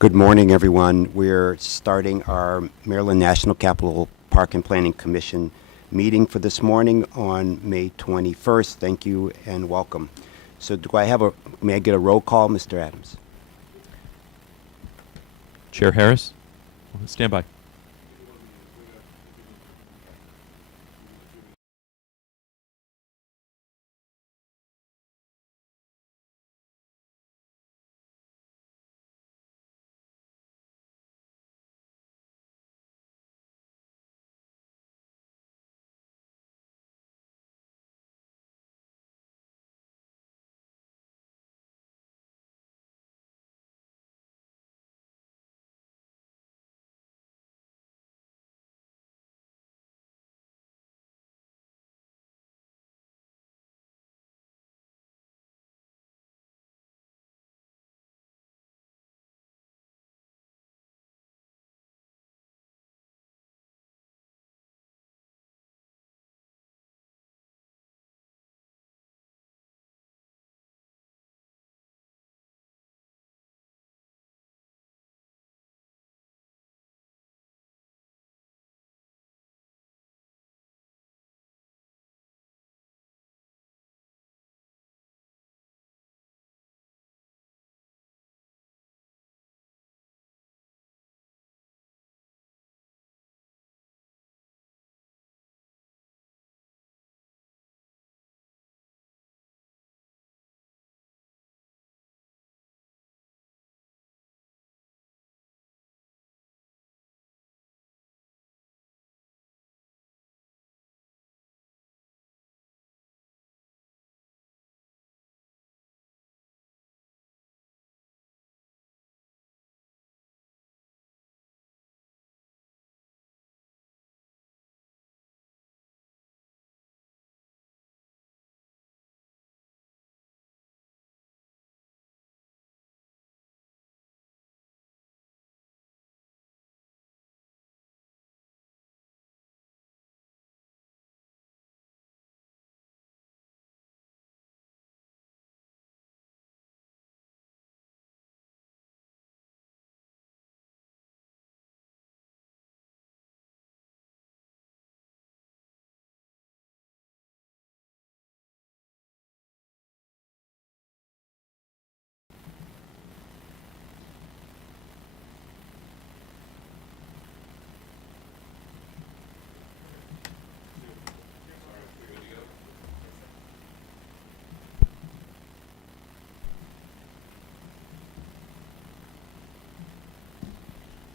Good morning, everyone. We're starting our Maryland National Capital Park and Planning Commission meeting for this morning on May 21st. Thank you and welcome. So may I get a roll call, Mr. Adams? Chair Harris, stand by.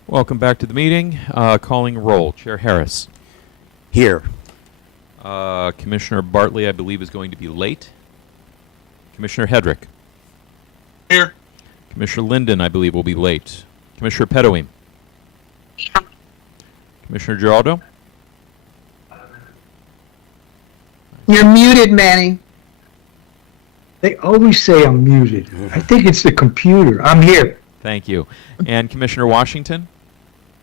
Welcome back to the meeting. Calling roll. Chair Harris. Here. Commissioner Bartley, I believe, is going to be late. Commissioner Hedrick. Here. Commissioner Linden, I believe, will be late. Commissioner Pedoeem. Commissioner Giraldo. You're muted, Manny. They always say I'm muted. I think it's the computer. I'm here. Thank you. And Commissioner Washington.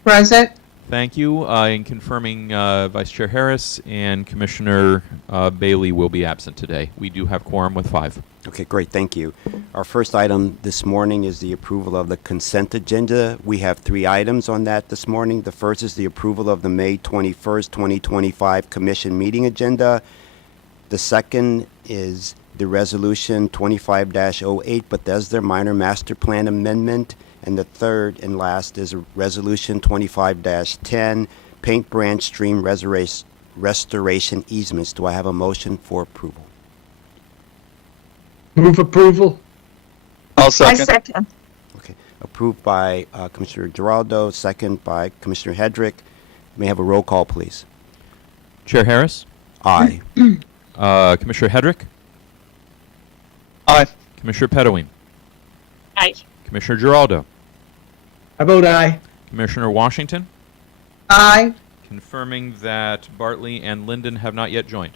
Present. Thank you. In confirming Vice Chair Harris and Commissioner Bailey will be absent today. We do have quorum with 5. Okay, great. Thank you. Our first item this morning is the approval of the consent agenda. We have 3 items on that this morning. The first is the approval of the May 21st, 2025 Commission meeting agenda. The second is the resolution 25-08 Bethesda Minor Master Plan Amendment. And the third and last is a resolution 25-10 Paint Branch Stream Restoration Easements. Do I have a motion for approval? Move approval. I'll second. I second. Okay. Approved by Commissioner Giraldo, second by Commissioner Hedrick. May I have a roll call, please? Chair Harris. Aye. Commissioner Hedrick. Aye. Commissioner Pedoeem. Aye. Commissioner Giraldo. I vote aye. Commissioner Washington. Aye. Confirming that Bartley and Linden have not yet joined.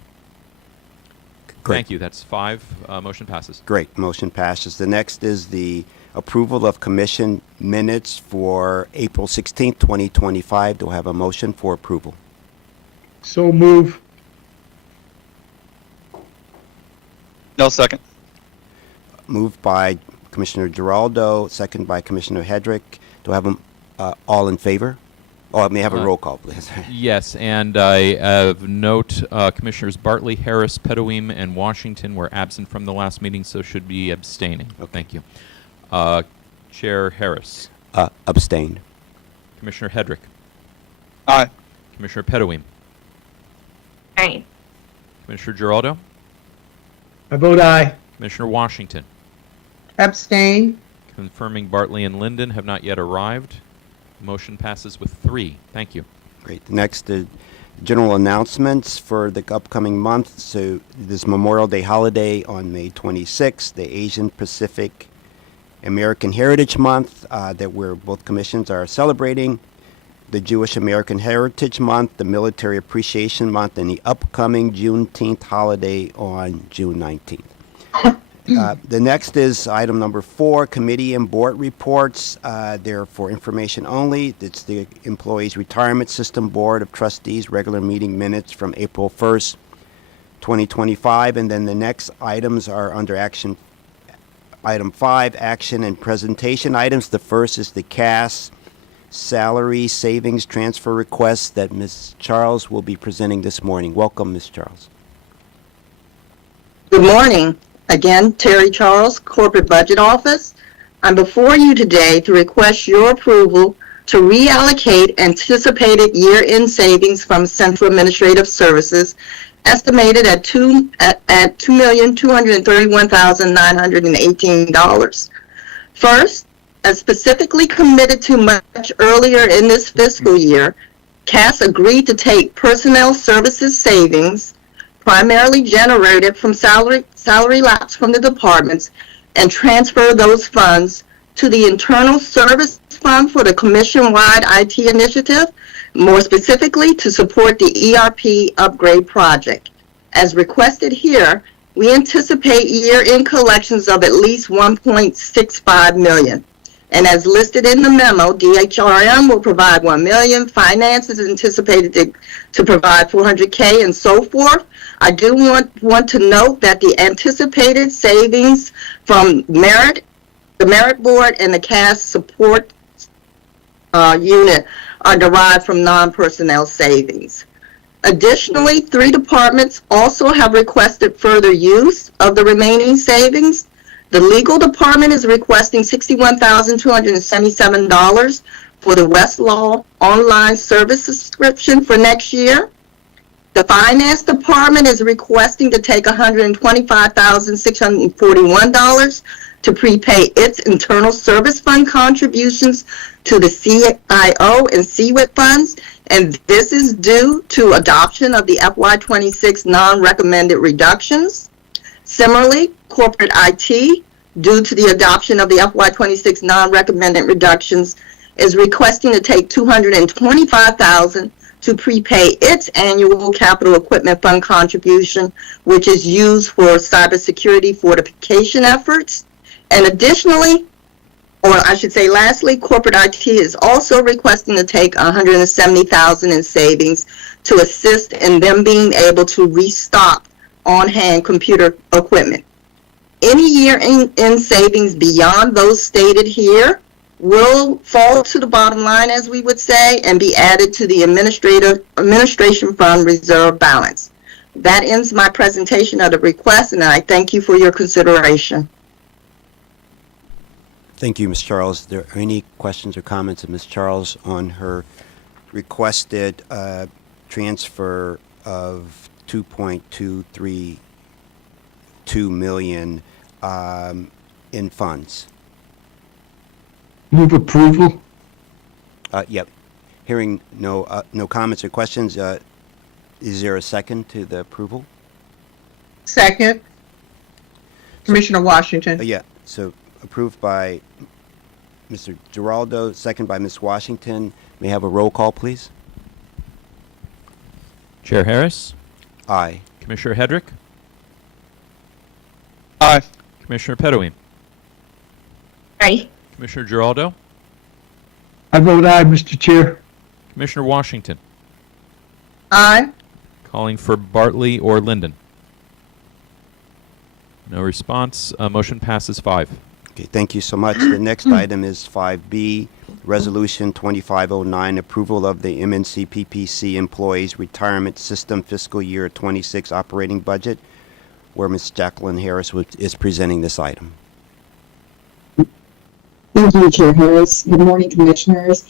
Great. Thank you. That's 5. Motion passes. Great. Motion passes. The next is the approval of commission minutes for April 16th, 2025. Do I have a motion for approval? So move. No second. Moved by Commissioner Giraldo, second by Commissioner Hedrick. Do I have them all in favor? Oh, may I have a Uh, roll call, please? Yes, and I have note Commissioners Bartley, Harris, Pedoeem, and Washington were absent from the last meeting, so should be abstaining. Okay. Thank you. Chair Harris, Abstain. Commissioner Hedrick, Aye. Commissioner Pedoeem, Aye. Commissioner Giraldo, I vote aye. Commissioner Washington. Abstain. Confirming Bartley and Linden have not yet arrived. Motion passes with 3. Thank you. Great. Next, general announcements for the upcoming month. So this Memorial Day holiday on May 26th, the Asian Pacific American Heritage Month that both commissions are celebrating, the Jewish American Heritage Month, the Military Appreciation Month, and the upcoming Juneteenth holiday on June 19th. The next is item number 4, committee and board reports. They're for information only. It's the Employees Retirement System Board of Trustees regular meeting minutes from April 1st, 2025. And then the next items are under action. Item 5, action and presentation items. The first is the CAS salary savings transfer request that Ms. Charles will be presenting this morning. Welcome, Ms. Charles. Good morning. Again, Terry Charles, Corporate Budget Office. I'm before you today to request your approval to reallocate anticipated year-end savings from Central Administrative Services, estimated at $2,231,918. First, as specifically committed to much earlier in this fiscal year, CAS agreed to take personnel services savings primarily generated from salary lapse from the departments and transfer those funds to the Internal Service Fund for the Commission-wide IT initiative, more specifically to support the ERP upgrade project. As requested here, we anticipate year-end collections of at least $1.65 million. And as listed in the memo, DHRM will provide $1 million, finance is anticipated to provide $400K, and so forth. I do want to note that the anticipated savings from the Merit Board and the CAS support unit are derived from non-personnel savings. Additionally, 3 departments also have requested further use of the remaining savings. The legal department is requesting $61,277 for the Westlaw online service subscription for next year. The finance department is requesting to take $125,641 to prepay its internal service fund contributions to the CIO and CWIP funds, and this is due to adoption of the FY26 non-recommended reductions. Similarly, corporate IT, due to the adoption of the FY26 non-recommended reductions, is requesting to take $225,000 to prepay its annual capital equipment fund contribution, which is used for cybersecurity fortification efforts. And additionally, or I should say lastly, corporate IT is also requesting to take $170,000 in savings to assist in them being able to restock on-hand computer equipment. Any year-end savings beyond those stated here will fall to the bottom line, as we would say, and be added to the administration fund reserve balance. That ends my presentation of the request, and I thank you for your consideration. Thank you, Ms. Charles. Are there any questions or comments of Ms. Charles on her requested transfer of $2.232 million in funds? Move approval. Yep. Hearing no comments or questions, is there a second to the approval? Second. Commissioner Washington. Yeah, so approved by Mr. Giraldo, second by Ms. Washington. May I have a roll call, please? Chair Harris, Aye. Commissioner Hedrick, Aye. Commissioner Pedoeem, Aye. Commissioner Giraldo, I vote aye, Mr. Chair. Commissioner Washington. Aye. Calling for Bartley or Linden. No response. Motion passes 5. Okay, thank you so much. The next item is 5B, Resolution 2509, approval of the MNC PPC Employees Retirement System Fiscal Year 26 operating budget, where Ms. Jacqueline Harris is presenting this item. Thank you, Chair Harris. Good morning, Commissioners.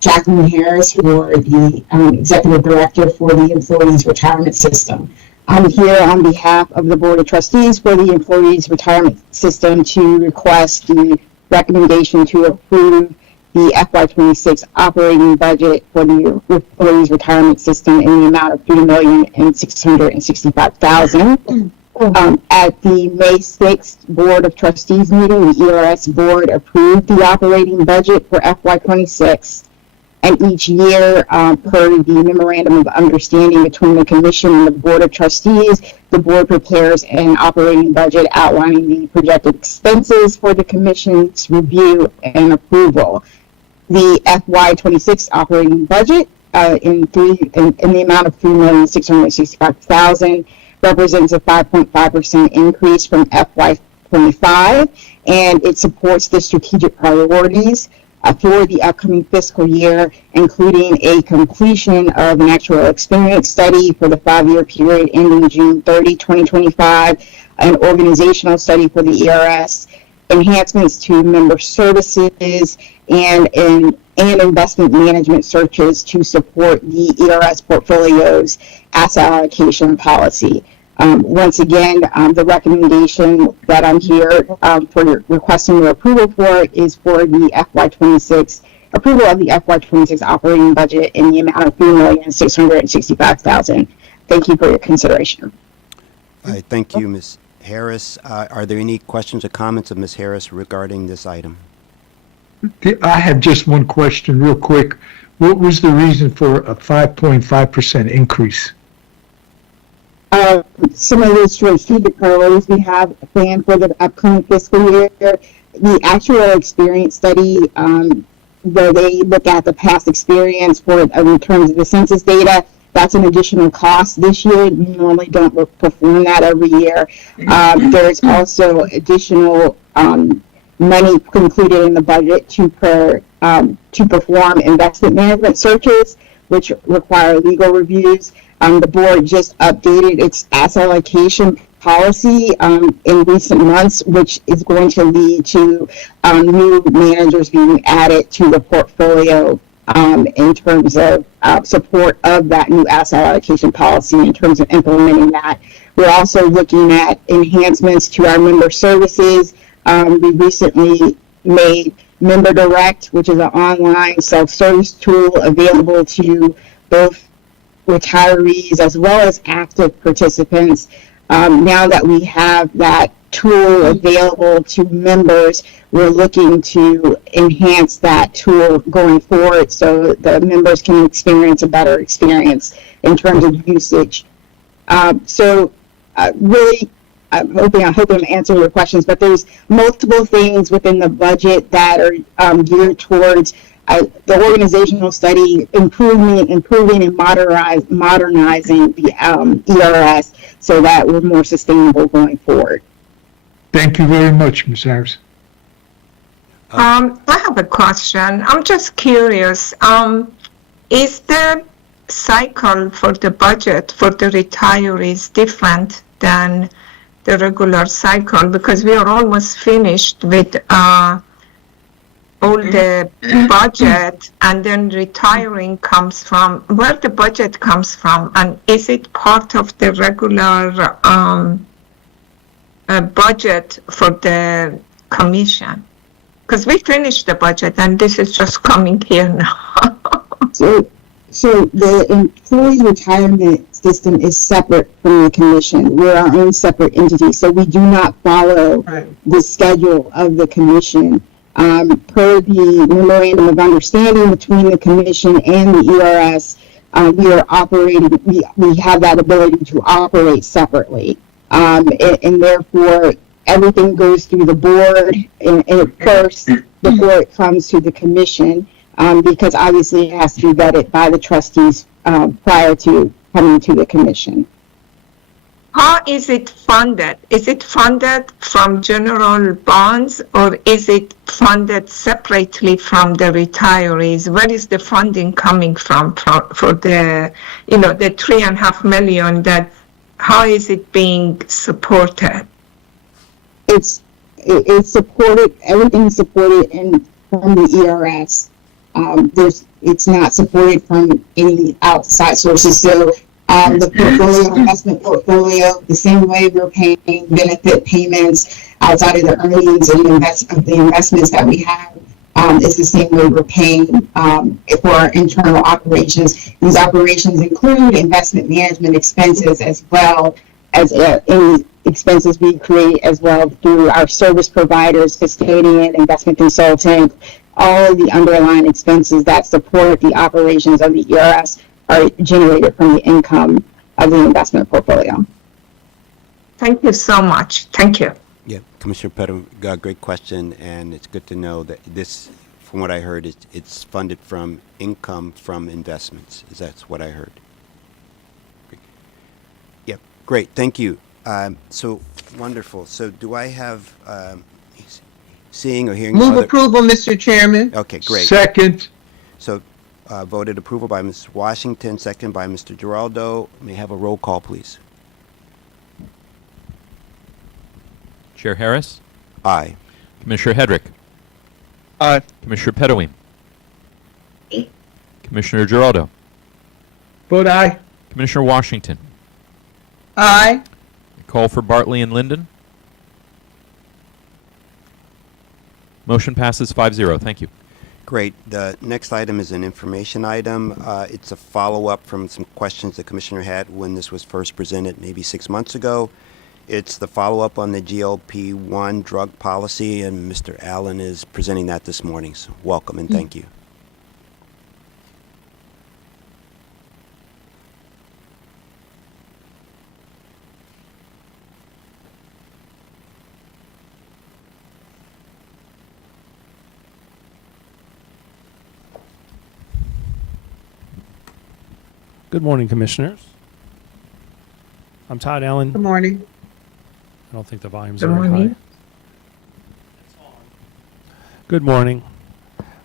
Jacqueline Harris for the Executive Director for the Employees Retirement System. I'm here on behalf of the Board of Trustees for the Employees Retirement System to request the recommendation to approve the FY26 operating budget for the Employees Retirement System in the amount of $3,665,000. At the May 6th Board of Trustees meeting, the ERS Board approved the operating budget for FY26. And each year, per the Memorandum of Understanding between the Commission and the Board of Trustees, the Board prepares an operating budget outlining the projected expenses for the Commission's review and approval. The FY26 operating budget in the amount of $3,665,000 represents a 5.5% increase from FY25, and it supports the strategic priorities for the upcoming fiscal year, including a completion of an actual experience study for the 5-year period ending June 30, 2025, an organizational study for the ERS, enhancements to member services, and investment management searches to support the ERS portfolio's asset allocation policy. Once again, the recommendation that I'm here for requesting your approval for is for the FY26 approval of the FY26 operating budget in the amount of $3,665,000. Thank you for your consideration. All right, thank you, Ms. Harris. Are there any questions or comments of Ms. Harris regarding this item? I have just one question real quick. What was the reason for a 5.5% increase? Some of the strategic priorities we have planned for the upcoming fiscal year. The actual experience study, where they look at the past experience for in terms of the census data, that's an additional cost this year. We normally don't perform that every year. There's also additional money included in the budget to perform investment management searches, which require legal reviews. The board just updated its asset allocation policy in recent months, which is going to lead to new managers being added to the portfolio in terms of support of that new asset allocation policy in terms of implementing that. We're also looking at enhancements to our member services. We recently made Member Direct, which is an online self-service tool available to both retirees as well as active participants. Now that we have that tool available to members, we're looking to enhance that tool going forward so the members can experience a better experience in terms of usage. Really, I'm hoping I'm answering your questions, but there's multiple things within the budget that are geared towards the organizational study, improving and modernizing the ERS so that we're more sustainable going forward. Thank you very much, Ms. Harris. I have a question. I'm just curious. Is the cycle for the budget for the retirees different than the regular cycle? Because we are almost finished with all the budget, and then retiring comes from where the budget comes from, and is it part of the regular budget for the commission? Because we finished the budget and this is just coming here now. So the employee retirement system is separate from the commission. We're our own separate entity, so we do not follow the schedule of the commission. Per the Memorandum of Understanding between the Commission and the ERS, we are operating, we have that ability to operate separately. And therefore, everything goes through the board, and first, before it comes to the Commission, because obviously it has to be vetted by the trustees prior to coming to the Commission. how is it funded? Is it funded from general bonds or is it funded separately from the retirees? Where is the funding coming from for the, the 3.5 million that, how is it being supported? It's supported, everything's supported from the ERS. It's not supported from any outside sources. So the investment portfolio, the same way we're paying benefit payments outside of the earnings and the investments that we have, it's the same way we're paying for our internal operations. These operations include investment management expenses as well as any expenses we create as well through our service providers, custodian, investment consultant. All of the underlying expenses that support the operations of the ERS are generated from the income of the investment portfolio. Thank you so much. Thank you. Yeah, Commissioner Pettit, great question, and it's good to know that this, from what I heard, it's funded from income from investments. That's what I heard. Yep, great, thank you. So, wonderful. So do I have, seeing or hearing? Move approval, Mr. Chairman. Okay, great. Second. So, voted approval by Ms. Washington, second by Mr. Giraldo. May I have a roll call, please? Chair Harris, Aye. Commissioner Hedrick, Aye. Commissioner Petaween, Commissioner Giraldo, Vote aye. Commissioner Washington. Aye. Call for Bartley and Linden. Motion passes 5-0. Thank you. Great. The next item is an information item. It's a follow-up from some questions the Commissioner had when this was first presented maybe 6 months ago. It's the follow-up on the GLP-1 drug policy, and Mr. Allen is presenting that this morning. So welcome and thank you. Good morning, Commissioners. I'm Todd Allen. Good morning. I don't think the volume's Good very morning. high. Good morning.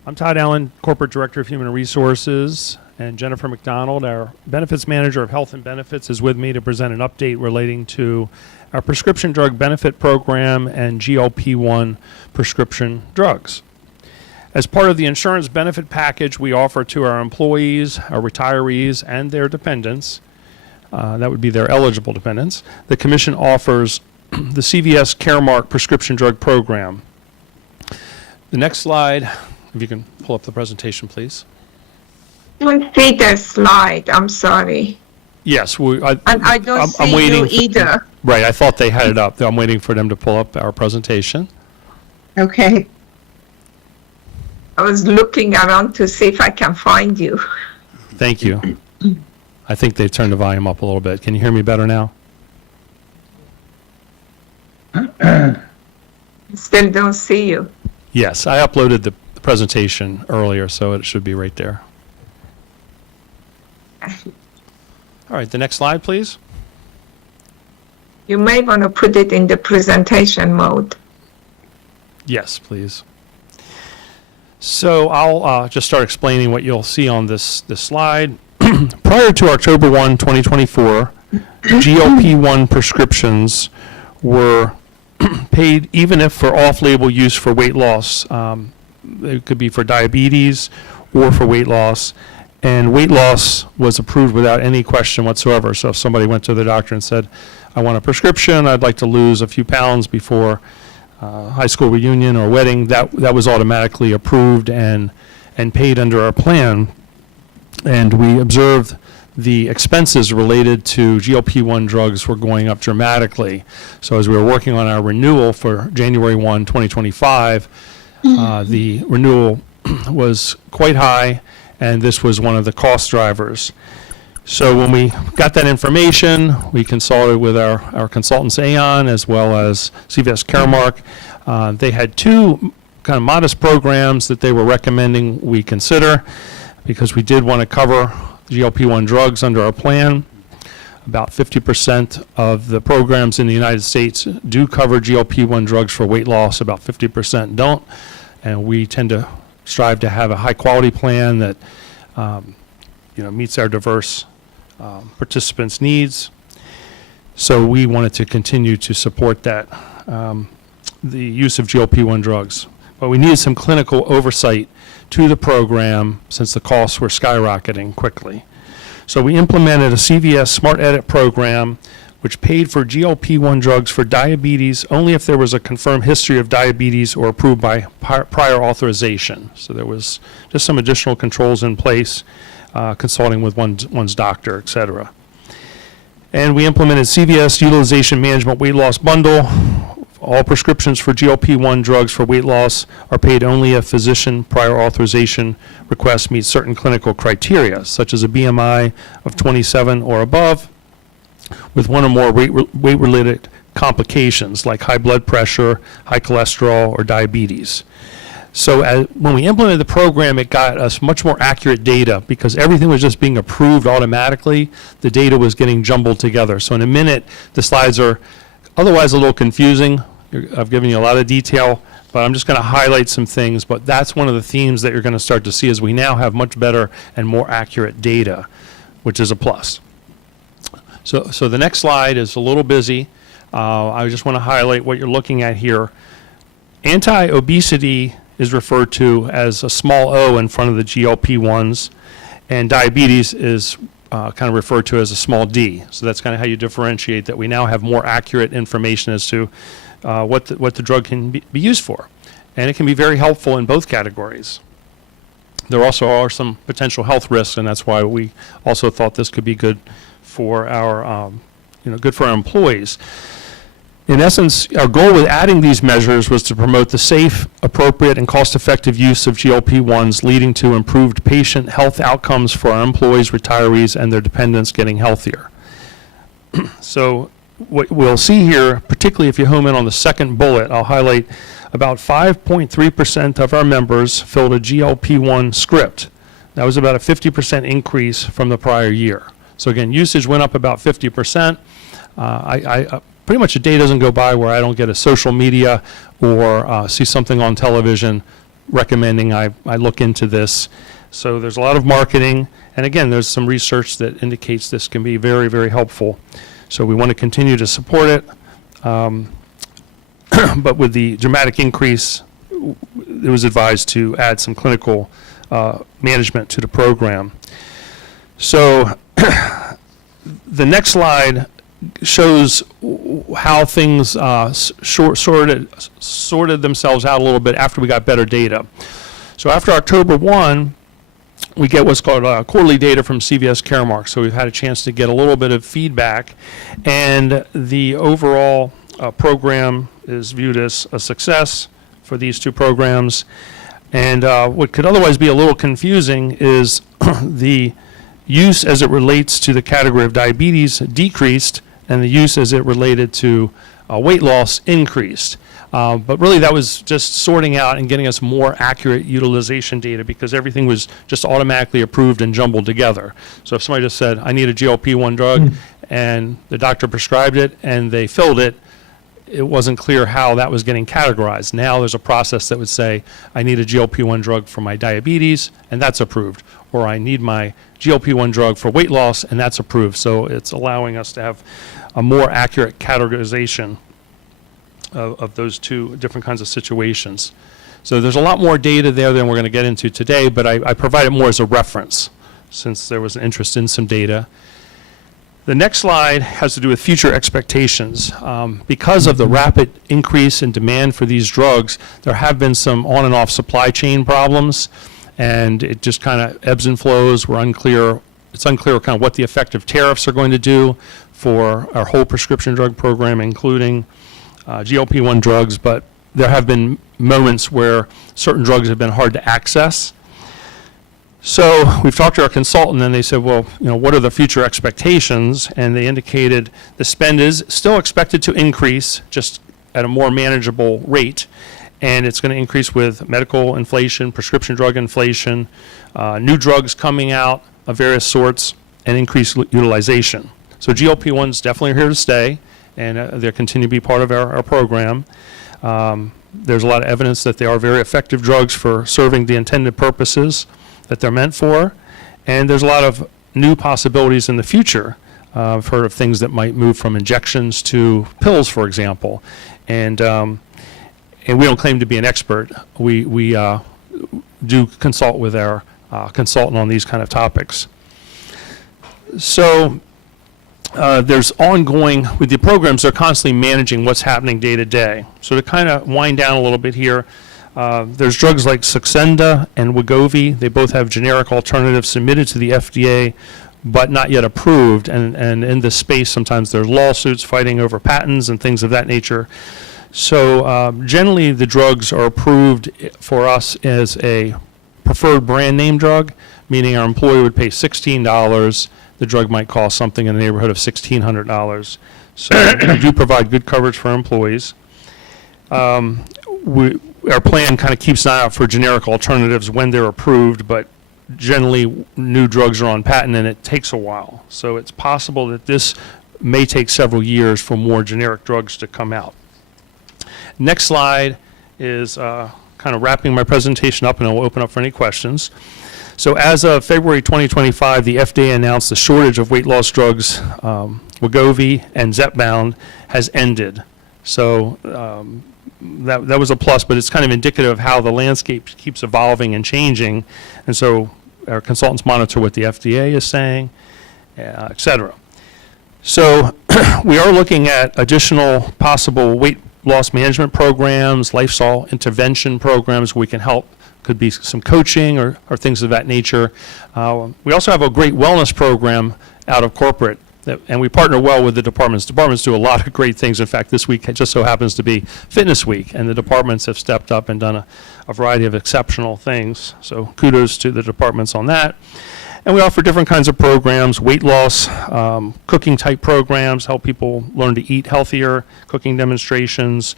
I'm Todd Allen, Corporate Director of Human Resources, and Jennifer McDonald, our Benefits Manager of Health and Benefits, is with me to present an update relating to our prescription drug benefit program and GLP-1 prescription drugs. As part of the insurance benefit package we offer to our employees, our retirees, and their dependents, that would be their eligible dependents, the Commission offers the CVS Caremark prescription drug program. The next slide, if you can pull up the presentation, please. I don't see the slide. I'm sorry. Yes, And I don't I'm see waiting you either. Right, I thought they had it up. I'm waiting for them to pull up our presentation. Okay. I was looking around to see if I can find you. Thank you. I think they've turned the volume up a little bit. Can you hear me better now? Still don't see you. Yes, I uploaded the presentation earlier, so it should be right there. All right, the next slide, please. You may want to put it in the presentation mode. Yes, please. So I'll just start explaining what you'll see on this slide. Prior to October 1, 2024, GLP-1 prescriptions were paid even if for off-label use for weight loss. It could be for diabetes or for weight loss. And weight loss was approved without any question whatsoever. So if somebody went to the doctor and said, I want a prescription, I'd like to lose a few pounds before high school reunion or wedding, that was automatically approved and paid under our plan. And we observed the expenses related to GLP-1 drugs were going up dramatically. So as we were working on our renewal for January 1, 2025, the renewal was quite high, and this was one of the cost drivers. So when we got that information, we consulted with our consultants, Aon, as well as CVS Caremark. They had two kind of modest programs that they were recommending we consider because we did want to cover GLP-1 drugs under our plan. About 50% of the programs in the United States do cover GLP-1 drugs for weight loss. About 50% don't. And we tend to strive to have a high-quality plan that meets our diverse participants' needs. So we wanted to continue to support that, the use of GLP-1 drugs. But we needed some clinical oversight to the program since the costs were skyrocketing quickly. So we implemented a CVS Smart Edit program which paid for GLP-1 drugs for diabetes only if there was a confirmed history of diabetes or approved by prior authorization. So there was just some additional controls in place, consulting with one's doctor, et cetera. And we implemented CVS Utilization Management Weight Loss Bundle. All prescriptions for GLP-1 drugs for weight loss are paid only if physician prior authorization requests meet certain clinical criteria, such as a BMI of 27 or above, with one or more weight-related complications like high blood pressure, high cholesterol, or diabetes. So when we implemented the program, it got us much more accurate data because everything was just being approved automatically. The data was getting jumbled together. So in a minute, the slides are otherwise a little confusing. I've given you a lot of detail, but I'm just going to highlight some things. But that's one of the themes that you're going to start to see as we now have much better and more accurate data, which is a plus. So the next slide is a little busy. I just want to highlight what you're looking at here. Anti-obesity is referred to as a small o in front of the GLP-1s, and diabetes is kind of referred to as a small d. So that's kind of how you differentiate that we now have more accurate information as to what the drug can be used for. And it can be very helpful in both categories. There also are some potential health risks, and that's why we also thought this could be good for our, good for our employees. In essence, our goal with adding these measures was to promote the safe, appropriate, and cost-effective use of GLP-1s, leading to improved patient health outcomes for our employees, retirees, and their dependents getting healthier. So what we'll see here, particularly if you home in on the second bullet, I'll highlight about 5.3% of our members filled a GLP-1 script. That was about a 50% increase from the prior year. So again, usage went up about 50%. Pretty much a day doesn't go by where I don't get a social media or see something on television recommending I look into this. So there's a lot of marketing. And again, there's some research that indicates this can be very, very helpful. So we want to continue to support it. But with the dramatic increase, it was advised to add some clinical management to the program. So the next slide shows how things sorted themselves out a little bit after we got better data. So after October 1, we get what's called quarterly data from CVS Caremark. So we've had a chance to get a little bit of feedback, and the overall program is viewed as a success for these two programs. And what could otherwise be a little confusing is the use as it relates to the category of diabetes decreased, and the use as it related to weight loss increased. But really that was just sorting out and getting us more accurate utilization data because everything was just automatically approved and jumbled together. So if somebody just said, I need a GLP-1 drug, and the doctor prescribed it and they filled it, it wasn't clear how that was getting categorized. Now there's a process that would say, I need a GLP-1 drug for my diabetes, and that's approved. Or I need my GLP-1 drug for weight loss, and that's approved. So it's allowing us to have a more accurate categorization of those two different kinds of situations. So there's a lot more data there than we're going to get into today, but I provide it more as a reference since there was an interest in some data. The next slide has to do with future expectations. Because of the rapid increase in demand for these drugs, there have been some on and off supply chain problems, and it just kind of ebbs and flows. It's unclear kind of what the effect of tariffs are going to do for our whole prescription drug program, including GLP-1 drugs, but there have been moments where certain drugs have been hard to access. So we've talked to our consultant, and they said, well, what are the future expectations? And they indicated the spend is still expected to increase, just at a more manageable rate. And it's going to increase with medical inflation, prescription drug inflation, new drugs coming out of various sorts, and increased utilization. So GLP-1s definitely are here to stay, and they continue to be part of our program. There's a lot of evidence that they are very effective drugs for serving the intended purposes that they're meant for, and there's a lot of new possibilities in the future. I've heard of things that might move from injections to pills, for example, and we don't claim to be an expert. We do consult with our consultant on these kind of topics. So there's ongoing, with the programs, they're constantly managing what's happening day to day. So to kind of wind down a little bit here, there's drugs like Saxenda and Wegovy. They both have generic alternatives submitted to the FDA, but not yet approved. And in this space, sometimes there's lawsuits fighting over patents and things of that nature. So generally, the drugs are approved for us as a preferred brand name drug, meaning our employer would pay $16. The drug might cost something in the neighborhood of $1,600. So we do provide good coverage for our employees. Our plan kind of keeps an eye out for generic alternatives when they're approved, but generally new drugs are on patent and it takes a while. So it's possible that this may take several years for more generic drugs to come out. Next slide is kind of wrapping my presentation up, and I'll open up for any questions. So as of February 2025, the FDA announced the shortage of weight loss drugs, Wegovy and Zepbound, has ended. So that was a plus, but it's kind of indicative of how the landscape keeps evolving and changing. And so our consultants monitor what the FDA is saying, et cetera. So we are looking at additional possible weight loss management programs, lifestyle intervention programs where we can help. Could be some coaching or things of that nature. We also have a great wellness program out of corporate, and we partner well with the departments. Departments do a lot of great things. In fact, this week it just so happens to be Fitness Week, and the departments have stepped up and done a variety of exceptional things. So kudos to the departments on that. And we offer different kinds of programs, weight loss, cooking type programs, help people learn to eat healthier, cooking demonstrations,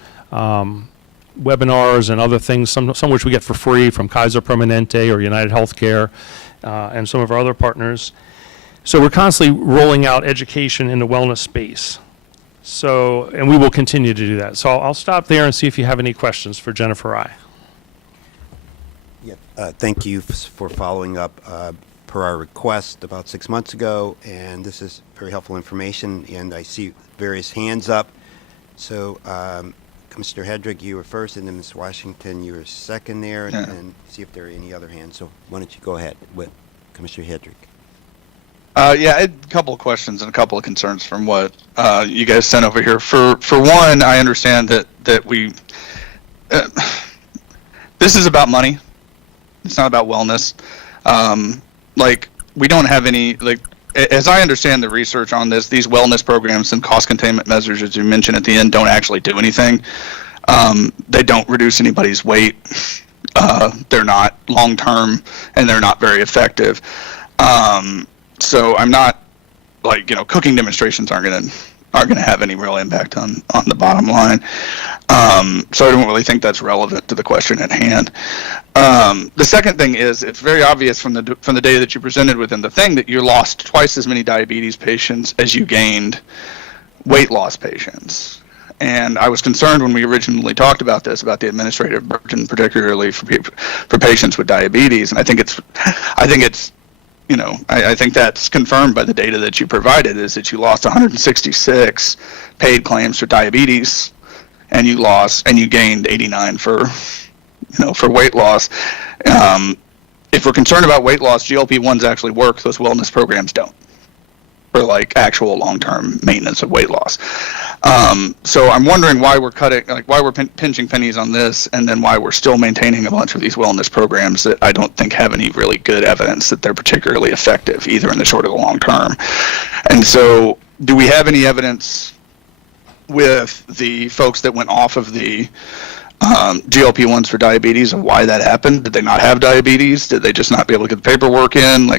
webinars and other things, some which we get for free from Kaiser Permanente or United Healthcare and some of our other partners. So we're constantly rolling out education in the wellness space. So, and we will continue to do that. So I'll stop there and see if you have any questions for Jennifer I. Yep. Thank you for following up per our request about 6 months ago, and this is very helpful information, and I see various hands up. So Mr. Hedrick, you were first, and then Ms. Washington, you were second there, and see if there are any other hands. So why don't you go ahead with Commissioner Hedrick. Yeah, I had a couple of questions and a couple of concerns from what you guys sent over here. For one, I understand that we this is about money. It's not about wellness. We don't have any, as I understand the research on this, these wellness programs and cost containment measures, as you mentioned at the end, don't actually do anything. They don't reduce anybody's weight. They're not long-term, and they're not very effective. So I'm not, cooking demonstrations aren't going to have any real impact on the bottom line. So I don't really think that's relevant to the question at hand. The second thing is, it's very obvious from the data that you presented within the thing that you lost twice as many diabetes patients as you gained weight loss patients. And I was concerned when we originally talked about this, about the administrative burden, particularly for patients with diabetes. And I think that's confirmed by the data that you provided, is that you lost 166 paid claims for diabetes, and you gained 89 for weight loss. If we're concerned about weight loss, GLP-1s actually work. Those wellness programs don't, for actual long-term maintenance of weight loss. So I'm wondering why we're why we're pinching pennies on this, and then why we're still maintaining a bunch of these wellness programs that I don't think have any really good evidence that they're particularly effective, either in the short or the long term. And so, do we have any evidence with the folks that went off of the GLP-1s for diabetes of why that happened? Did they not have diabetes? Did they just not be able to get the paperwork in?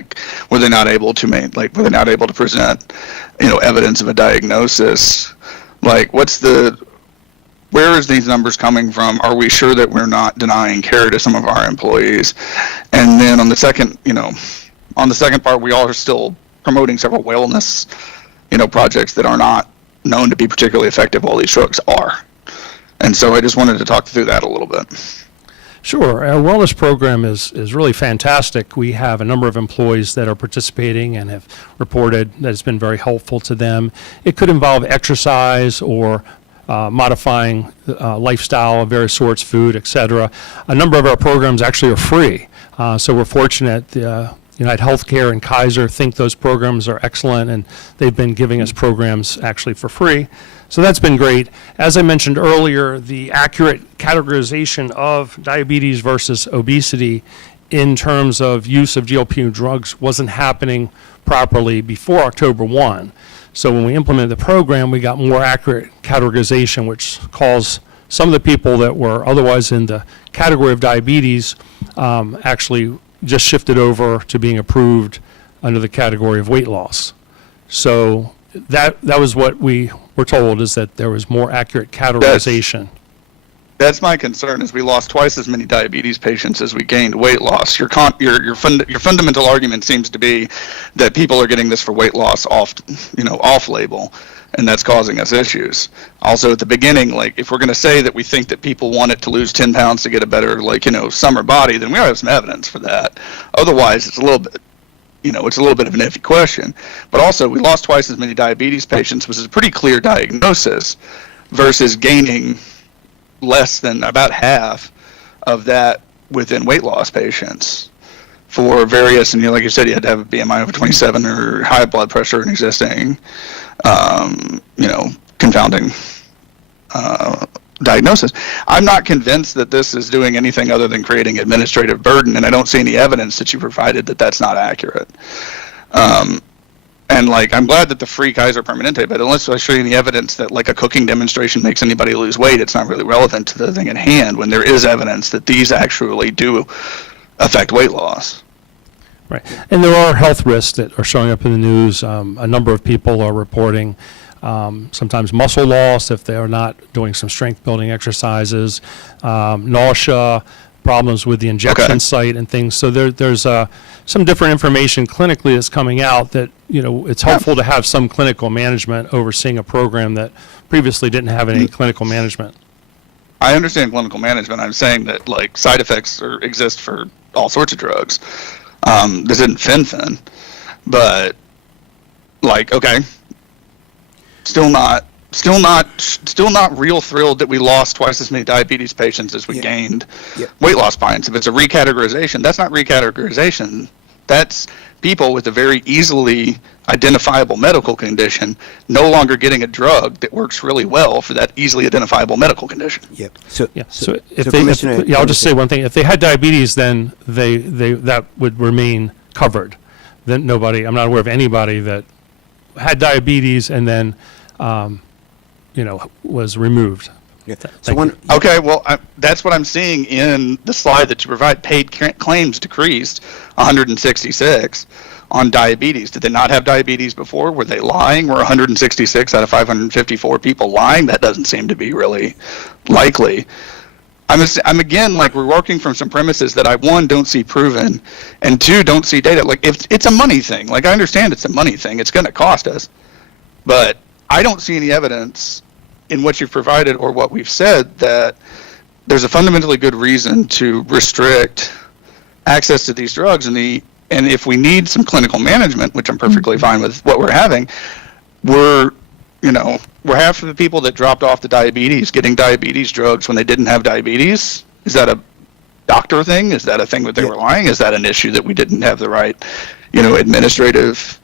Were they not able to present, evidence of a diagnosis? Where is these numbers coming from? Are we sure that we're not denying care to some of our employees? And then on the second part, we are still promoting several wellness projects that are not known to be particularly effective, while these drugs are. And so I just wanted to talk through that a little bit. Sure. Our wellness program is really fantastic. We have a number of employees that are participating and have reported that it's been very helpful to them. It could involve exercise or modifying lifestyle of various sorts, food, etc. A number of our programs actually are free. So we're fortunate. United Healthcare and Kaiser think those programs are excellent, and they've been giving us programs actually for free. So that's been great. As I mentioned earlier, the accurate categorization of diabetes versus obesity in terms of use of GLP-1 drugs wasn't happening properly before October 1. So when we implemented the program, we got more accurate categorization, which caused some of the people that were otherwise in the category of diabetes actually just shifted over to being approved under the category of weight loss. So that was what we were told, is that there was more accurate categorization. That's my concern, is we lost twice as many diabetes patients as we gained weight loss. Your fundamental argument seems to be that people are getting this for weight loss off label, and that's causing us issues. Also, at the beginning, like, if we're going to say that we think that people want it to lose 10 pounds to get a better, summer body, then we have some evidence for that. Otherwise, it's a little bit, it's a little bit of an iffy question. But also, we lost twice as many diabetes patients, which is a pretty clear diagnosis, versus gaining less than about half of that within weight loss patients for various, and like you said, you had to have a BMI over 27 or high blood pressure and existing, confounding diagnosis. I'm not convinced that this is doing anything other than creating administrative burden, and I don't see any evidence that you provided that that's not accurate. And I'm glad that the free Kaiser Permanente, but unless I show you any evidence that a cooking demonstration makes anybody lose weight, it's not really relevant to the thing at hand when there is evidence that these actually do affect weight loss. Right. And there are health risks that are showing up in the news. A number of people are reporting sometimes muscle loss if they are not doing some strength building exercises, nausea, problems with the injection site and things. So there's some different information clinically that's coming out that, it's helpful to have some clinical management overseeing a program that previously didn't have any clinical management. I understand clinical management. I'm saying that side effects exist for all sorts of drugs. This isn't fen-phen, but still not real thrilled that we lost twice as many diabetes patients as we gained weight loss patients. If it's a recategorization, that's not recategorization. That's people with a very easily identifiable medical condition no longer getting a drug that works really well for that easily identifiable medical condition. Yep. I'll just say one thing. If they had diabetes, then they that would remain covered. Then I'm not aware of anybody that had diabetes and then was removed. Yeah. Okay, well, that's what I'm seeing in the slide that you provide. Paid claims decreased 166 on diabetes. Did they not have diabetes before? Were they lying? Were 166 out of 554 people lying? That doesn't seem to be really likely. I'm again, we're working from some premises that I, one, don't see proven, and two, don't see data. If it's a money thing, I understand it's a money thing. It's going to cost us. But I don't see any evidence in what you've provided or what we've said that there's a fundamentally good reason to restrict access to these drugs. And if we need some clinical management, which I'm perfectly fine with what we're having, we're half of the people that dropped off the diabetes getting diabetes drugs when they didn't have diabetes. Is that a doctor thing? Is that a thing that they were lying? Is that an issue that we didn't have the right, administrative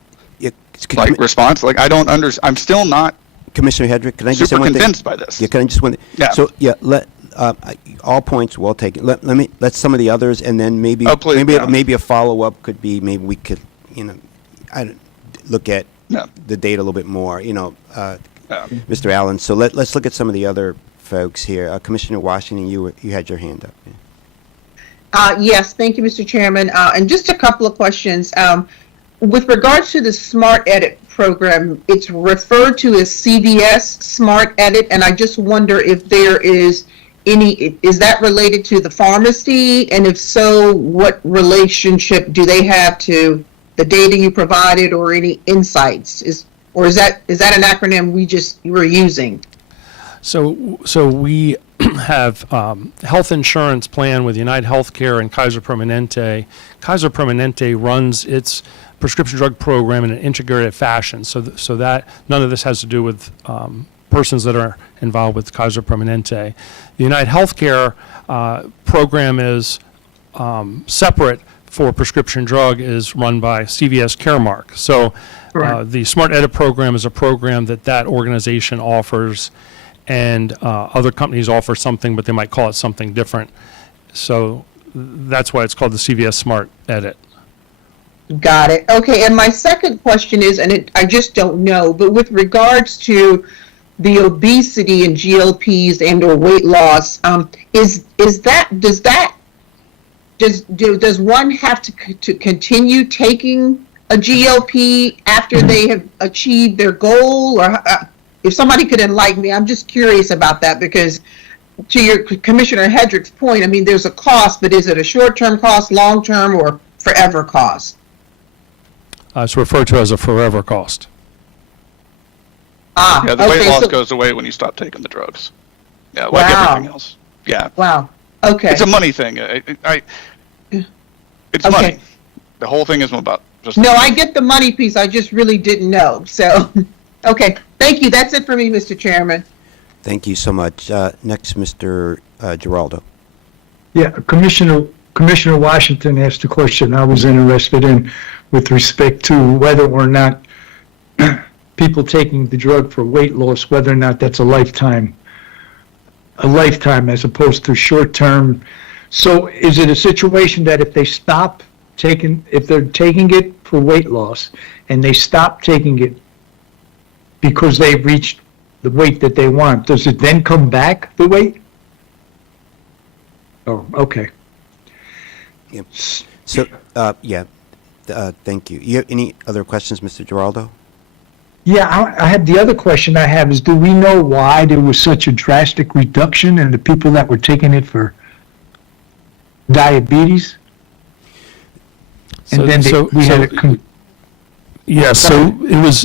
response? I don't understand. I'm still not Commissioner Hedrick, can I just say super one thing? convinced by this. Yeah, can I just one thing? Yeah. So all points well taken. Let some of the others, and then maybe maybe a follow up could be, maybe we could look at the data a little bit more. Mr. Allen. So let's look at some of the other folks here. Commissioner Washington, you had your hand up. Yeah. Yes, thank you, Mr. Chairman. And just a couple of questions. With regards to the Smart Edit program, it's referred to as CVS Smart Edit, and I just wonder if there is is that related to the pharmacy, and if so, what relationship do they have to the data you provided or any insights? Or is that an acronym you were using? So we have health insurance plan with United Healthcare and Kaiser Permanente. Kaiser Permanente runs its prescription drug program in an integrated fashion. So that none of this has to do with persons that are involved with Kaiser Permanente. The United Healthcare program is separate for prescription drug, is run by CVS Caremark. So the Smart Edit program is a program that organization offers, and other companies offer something, but they might call it something different. So that's why it's called the CVS Smart Edit. Got it. Okay, and my second question is, I just don't know, but with regards to the obesity and GLPs and or weight loss, does one have to continue taking a GLP after they have achieved their goal? Or if somebody could enlighten me, I'm just curious about that, because to your Commissioner Hedrick's point, I mean, there's a cost, but is it a short-term cost, long-term, or forever cost? It's referred to as a forever cost. Yeah, the weight okay, loss so, goes away when you stop taking the drugs. Yeah, like everything else. Yeah. Wow. Okay. It's a money thing. It's Okay. money. The whole thing is about just. No, I get the money piece. I just really didn't know. So, okay. Thank you. That's it for me, Mr. Chairman. Thank you so much. Next, Mr. Giraldo. Yeah, Commissioner Washington asked a question I was interested in with respect to whether or not people taking the drug for weight loss, whether or not that's a lifetime as opposed to short-term. So is it a situation that if they're taking it for weight loss and they stop taking it because they've reached the weight that they want, does it then come back, the weight? Oh, okay. Yep. So, thank you. You have any other questions, Mr. Giraldo? Yeah, I have the other question I have is, do we know why there was such a drastic reduction in the people that were taking it for diabetes? And then we had a... Yes, so it was,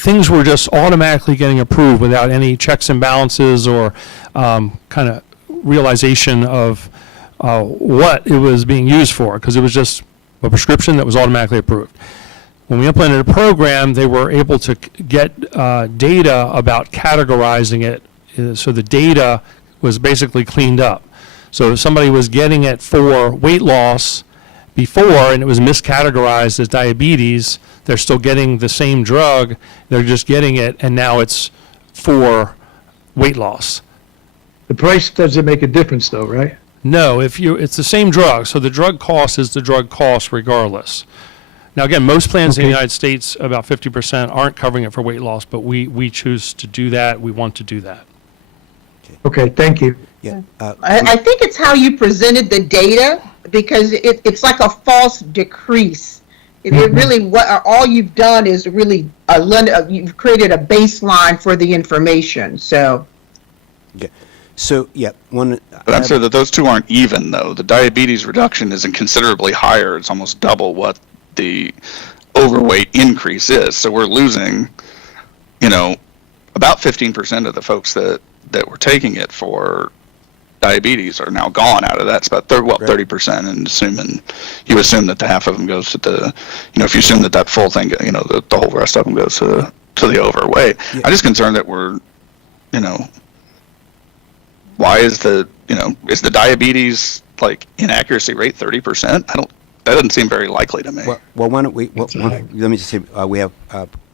things were just automatically getting approved without any checks and balances or kind of realization of what it was being used for, because it was just a prescription that was automatically approved. When we implemented a program, they were able to get data about categorizing it, so the data was basically cleaned up. So if somebody was getting it for weight loss before and it was miscategorized as diabetes, they're still getting the same drug, they're just getting it, and now it's for weight loss. The price doesn't make a difference though, right? No, it's the same drug, so the drug cost is the drug cost regardless. Now again, most plans in the United States, about 50%, aren't covering it for weight loss, but we choose to do that, we want to do that. Okay, thank you. Yeah. I think it's how you presented the data, because it's like a false decrease. It really, all you've done is really you've created a baseline for the information. So. Yeah. So But I'm sure that those two aren't even though. The diabetes reduction isn't considerably higher. It's almost double what the overweight increase is. So we're losing, about 15% of the folks that were taking it for diabetes are now gone out of that. It's about 30%, and you assume that the half of them goes to the, if you assume that full thing, the whole rest of them goes to the overweight. Yeah. I'm just concerned that we're, why is the diabetes inaccuracy rate 30%? That doesn't seem very likely to me. Well, why don't we? Let me just say we have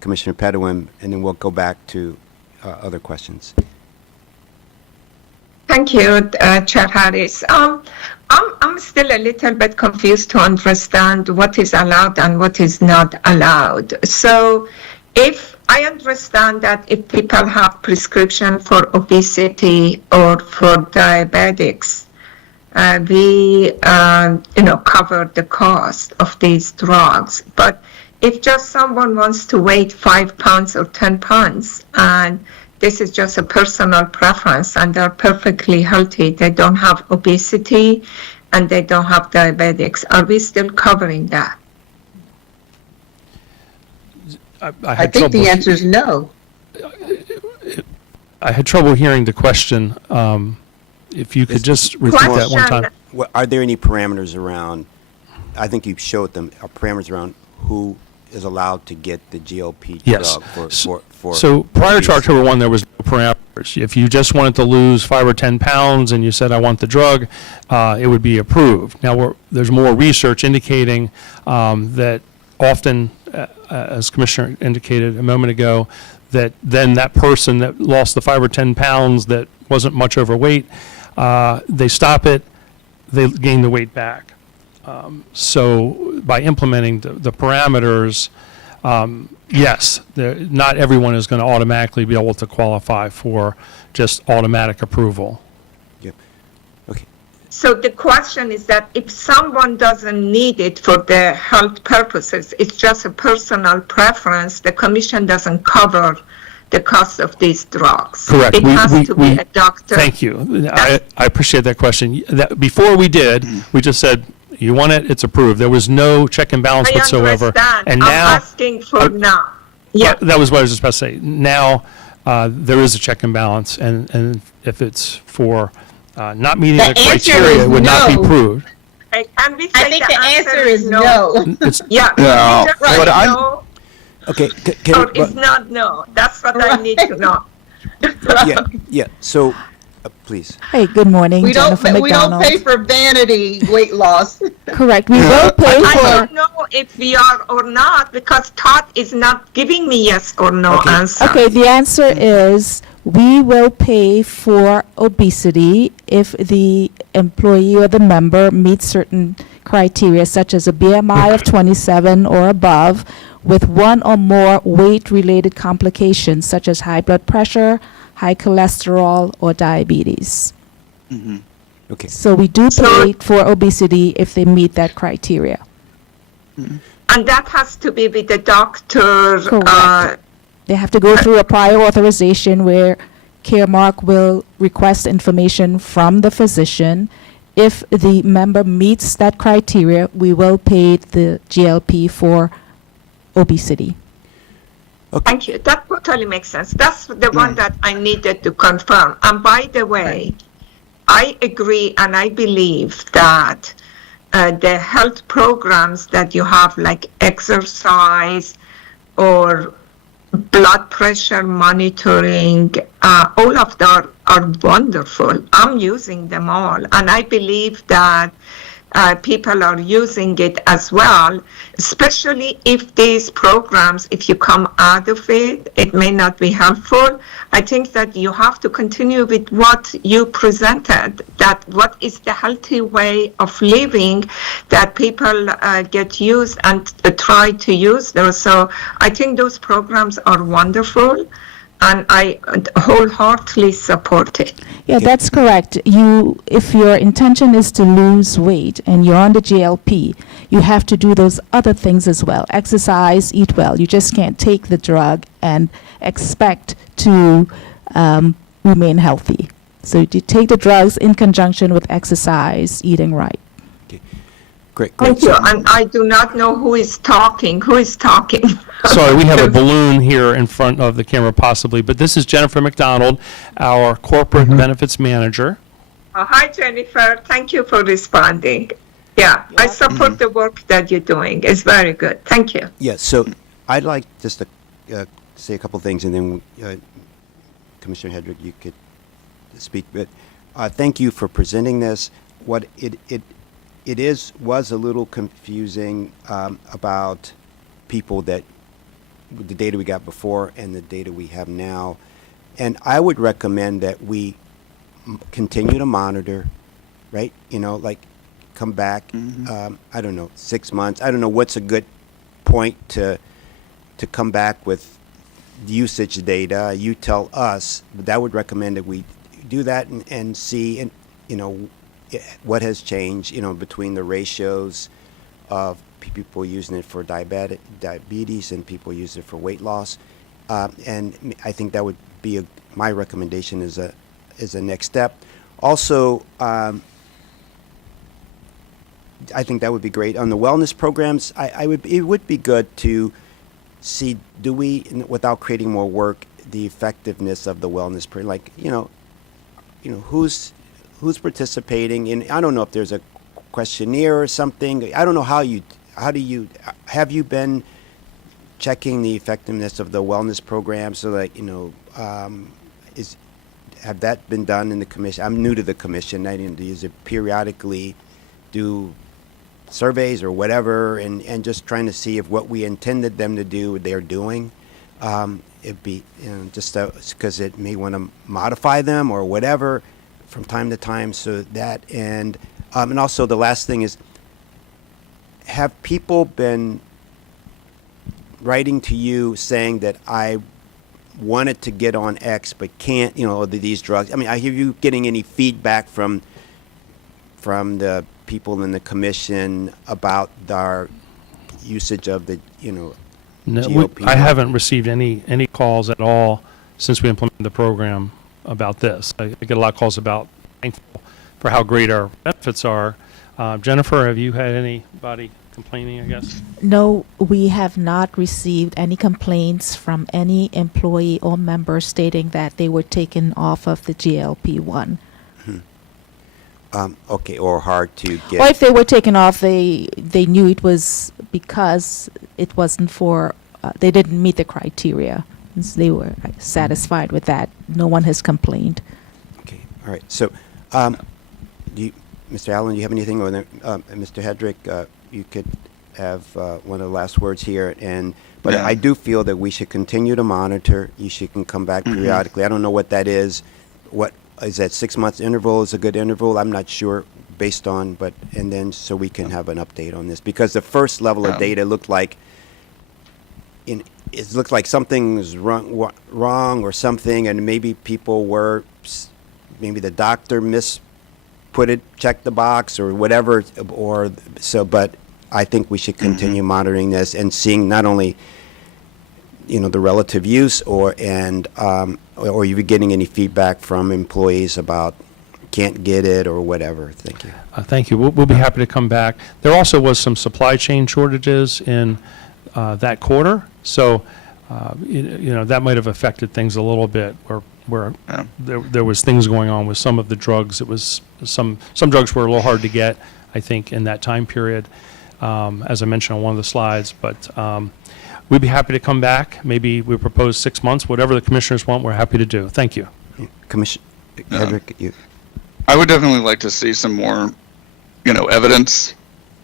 Commissioner Pedawin, and then we'll go back to other questions. Thank you, Chair Harris. I'm still a little bit confused to understand what is allowed and what is not allowed. So, if I understand that if people have prescription for obesity or for diabetics, we cover the cost of these drugs. But if just someone wants to weigh 5 pounds or 10 pounds, and this is just a personal preference, and they're perfectly healthy, they don't have obesity, and they don't have diabetics, are we still covering that? I I had think the trouble- answer is no. I had trouble hearing the question. If you could It's- just repeat that one time. Are there any parameters around, I think you showed them, parameters around who is allowed to get the GLP Yes. drug for. So prior to use? October 1, there was no parameters. If you just wanted to lose 5 or 10 pounds and you said, I want the drug, it would be approved. Now, there's more research indicating that often, as Commissioner indicated a moment ago, that then that person that lost the 5 or 10 pounds that wasn't much overweight, they stop it, they gain the weight back. So by implementing the parameters, yes, not everyone is going to automatically be able to qualify for just automatic approval. Yep. Okay. So the question is that if someone doesn't need it for their health purposes, it's just a personal preference, the commission doesn't cover the cost of these drugs. Correct. It has to be a doctor. Thank you. I appreciate that question. Before we did, we just said, you want it, it's approved. There was no check and balance I whatsoever. understand. And I'm now, asking for now. Yeah. that was what I was just about to say. Now, there is a check and balance, and if it's for not meeting The the answer criteria, is it would not be no. approved. Can we say I think the answer is no. It's, Yeah. No, Just say but I'm- no, Okay, or it's not no. That's what I need to know. yeah, so, please. Hey, good morning, We don't, Jennifer we don't McDonald. pay for vanity weight loss. Correct, we will pay I for, don't know if we are or not because Todd is not giving me yes or no Okay. answer. okay, the answer is, we will pay for obesity if the employee or the member meets certain criteria, such as a BMI of 27 or above, with one or more weight-related complications, such as high blood pressure, high cholesterol, or diabetes. Okay. So we do So- pay for obesity if they meet that criteria. And that has to be with the doctor. Correct. They have to go through a prior authorization where Caremark will request information from the physician. If the member meets that criteria, we will pay the GLP for obesity. Thank you. That totally makes sense. That's the one that I needed to confirm. And by the way, I agree and I believe that the health programs that you have, like exercise or blood pressure monitoring, all of that are wonderful. I'm using them all. And I believe that people are using it as well, especially if these programs, if you come out of it, it may not be helpful. I think that you have to continue with what you presented, that what is the healthy way of living that people get used and try to use those. So I think those programs are wonderful. And I wholeheartedly support it. Yeah, that's correct. If your intention is to lose weight and you're on the GLP, you have to do those other things as well. Exercise, eat well. You just can't take the drug and expect to remain healthy. So you take the drugs in conjunction with exercise, eating right. Great. Thank you. And I do not know who is talking. Who is talking? sorry, we have a balloon here in front of the camera possibly, but this is Jennifer McDonald, our corporate benefits manager. Hi, Jennifer. Thank you for responding. Yeah, I support the work that you're doing. It's very good. Thank you. Yeah, so I'd like just to say a couple things, and then Commissioner Hedrick, you could speak. But thank you for presenting this. What it was a little confusing about people that the data we got before and the data we have now, and I would recommend that we continue to monitor, right? Like come back. I don't know, 6 months. I don't know what's a good point to come back with usage data. You tell us, but I would recommend that we do that and see, and what has changed, between the ratios of people using it for diabetes and people using it for weight loss. And I think that would be my recommendation is a next step. Also, I think that would be great. On the wellness programs, it would be good to see, do we, without creating more work, the effectiveness of the wellness program? Like, who's participating? And I don't know if there's a questionnaire or something. I don't know have you been checking the effectiveness of the wellness program so that, have that been done in the commission? I'm new to the commission. I didn't use it periodically, do surveys or whatever, and just trying to see if what we intended them to do, they're doing. It'd be, just because it may want to modify them or whatever from time to time. So that, and also the last thing is, have people been writing to you saying that I wanted to get on X but can't, these drugs? I mean, are you getting any feedback from the people in the commission about our usage of the, No, GLP-1? I haven't received any calls at all since we implemented the program about this. I get a lot of calls about thankful for how great our benefits are. Jennifer, have you had anybody complaining, I guess? No, we have not received any complaints from any employee or member stating that they were taken off of the GLP-1. Okay, or hard to get. Or if they were taken off, they knew it was because it wasn't for, they didn't meet the criteria. And so they were satisfied with that. No one has complained. Okay, all right. So, Mr. Allen, do you have anything? Or Mr. Hedrick, you could have one of the last words here. But Yeah. I do feel that we should continue to monitor. You can come back periodically. I don't know what that is. What is that 6 months interval is a good interval? I'm not sure based on, and then so we can have an update on this, because the first level of data looked like it looked like something's wrong or something, and maybe people were, maybe the doctor checked the box or whatever, or so. But I think we should continue monitoring this and seeing not only the relative use or you getting any feedback from employees about can't get it or whatever. Thank you. Thank you. We'll be happy to come back. There also was some supply chain shortages in that quarter, so that might have affected things a little bit. Where there was things going on with some of the drugs. It was some drugs were a little hard to get, I think, in that time period, as I mentioned on one of the slides. But we'd be happy to come back. Maybe we propose 6 months. Whatever the commissioners want, we're happy to do. Thank you. Commissioner Hedrick, you. I would definitely like to see some more, evidence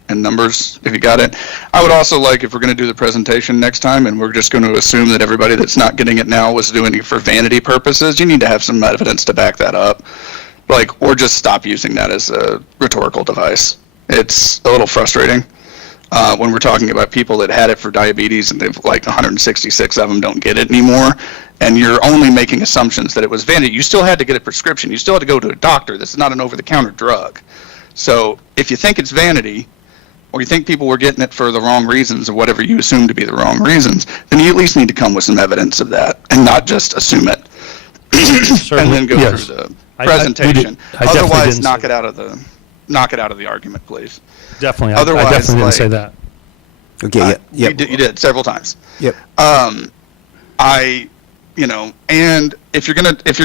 and numbers, if you got it. I would also like, if we're going to do the presentation next time and we're just going to assume that everybody that's not getting it now was doing it for vanity purposes, you need to have some evidence to back that up. Or just stop using that as a rhetorical device. It's a little frustrating when we're talking about people that had it for diabetes and they've 166 of them don't get it anymore. And you're only making assumptions that it was vanity. You still had to get a prescription. You still had to go to a doctor. This is not an over-the-counter drug. So if you think it's vanity, or you think people were getting it for the wrong reasons or whatever you assume to be the wrong reasons, then you at least need to come with some evidence of that and not just assume it and then go Yes. through the I presentation. definitely Otherwise, didn't knock say it out of the argument, please. Definitely. Otherwise, I definitely didn't say that. Okay. You did several times. Yep. And if you're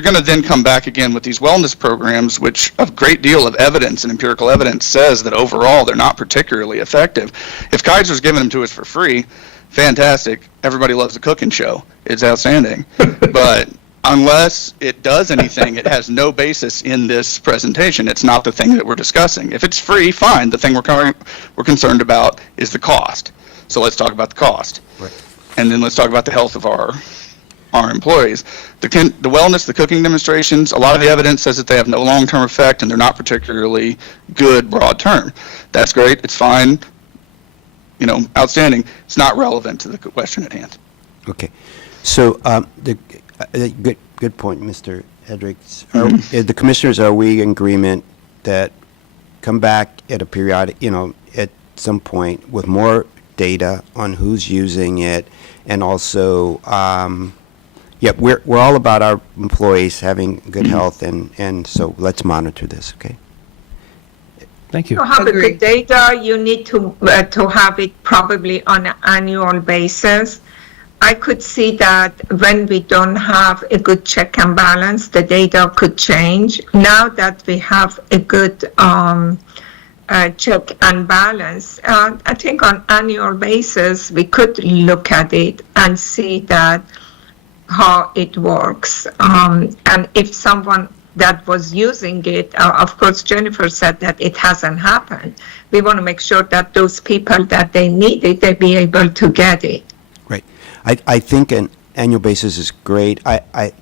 gonna then come back again with these wellness programs, which a great deal of evidence and empirical evidence says that overall they're not particularly effective. If Kaiser's giving them to us for free, fantastic. Everybody loves the cooking show. It's outstanding. But unless it does anything, it has no basis in this presentation. It's not the thing that we're discussing. If it's free, fine. The thing we're concerned about is the cost. So let's talk about the cost. Right. And then let's talk about the health of our employees. The wellness, the cooking demonstrations, a lot of the evidence says that they have no long-term effect and they're not particularly good broad term. That's great. It's fine. Outstanding. It's not relevant to the question at hand. Okay. So good point, Mr. Hedrick. The commissioners, are we in agreement that come back at a periodic, at some point with more data on who's using it, and also, we're all about our employees having good health, and so let's monitor this, okay? Thank you. To have the Agreed. data, you need to have it probably on an annual basis. I could see that when we don't have a good check and balance, the data could change. Now that we have a good check and balance, I think on annual basis, we could look at it and see that how it works. And if someone that was using it, of course, Jennifer said that it hasn't happened. We want to make sure that those people that they need it, they be able to get it. Right. I think an annual basis is great. I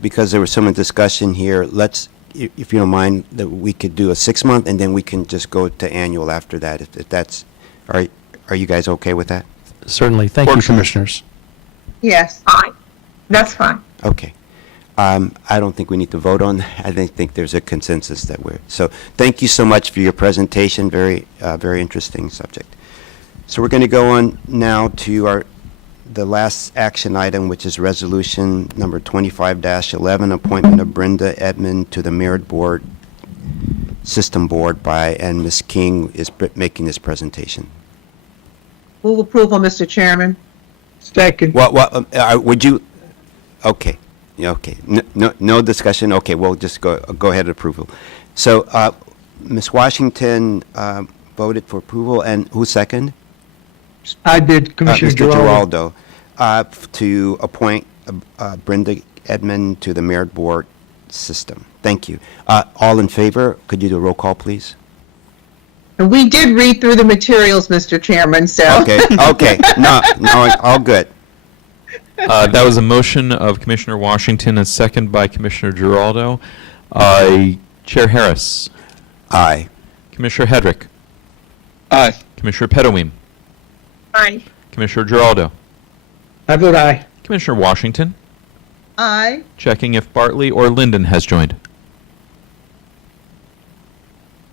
because there was some discussion here, let's, if you don't mind, that we could do a 6-month and then we can just go to annual after that. If that's, are you guys okay with that? Certainly. Thank you, Commissioners. Yes. Fine. That's fine. Okay. I don't think we need to vote on that. I think there's a consensus that so thank you so much for your presentation. Very, very interesting subject. So we're going to go on now to the last action item, which is resolution number 25-11, appointment of Brenda Edmond to the Merit Board System Board and Ms. King is making this presentation. Move approval, Mr. Chairman. Second. Would you, okay. Yeah, okay. No discussion. Okay, we'll just go ahead and approval. So, Ms. Washington voted for approval, and who second? I did, Commissioner Mr. Giraldo. Giraldo, to appoint Brenda Edmond to the Merit Board System. Thank you. All in favor? Could you do a roll call, please? And we did read through the materials, Mr. Chairman, so. Okay. No, all good. That was a motion of Commissioner Washington and second by Commissioner Giraldo. Chair Harris. Aye. Commissioner Hedrick. Aye. Commissioner Pedoweem. Aye. Commissioner Giraldo. I vote aye. Commissioner Washington. Aye. Checking if Bartley or Linden has joined.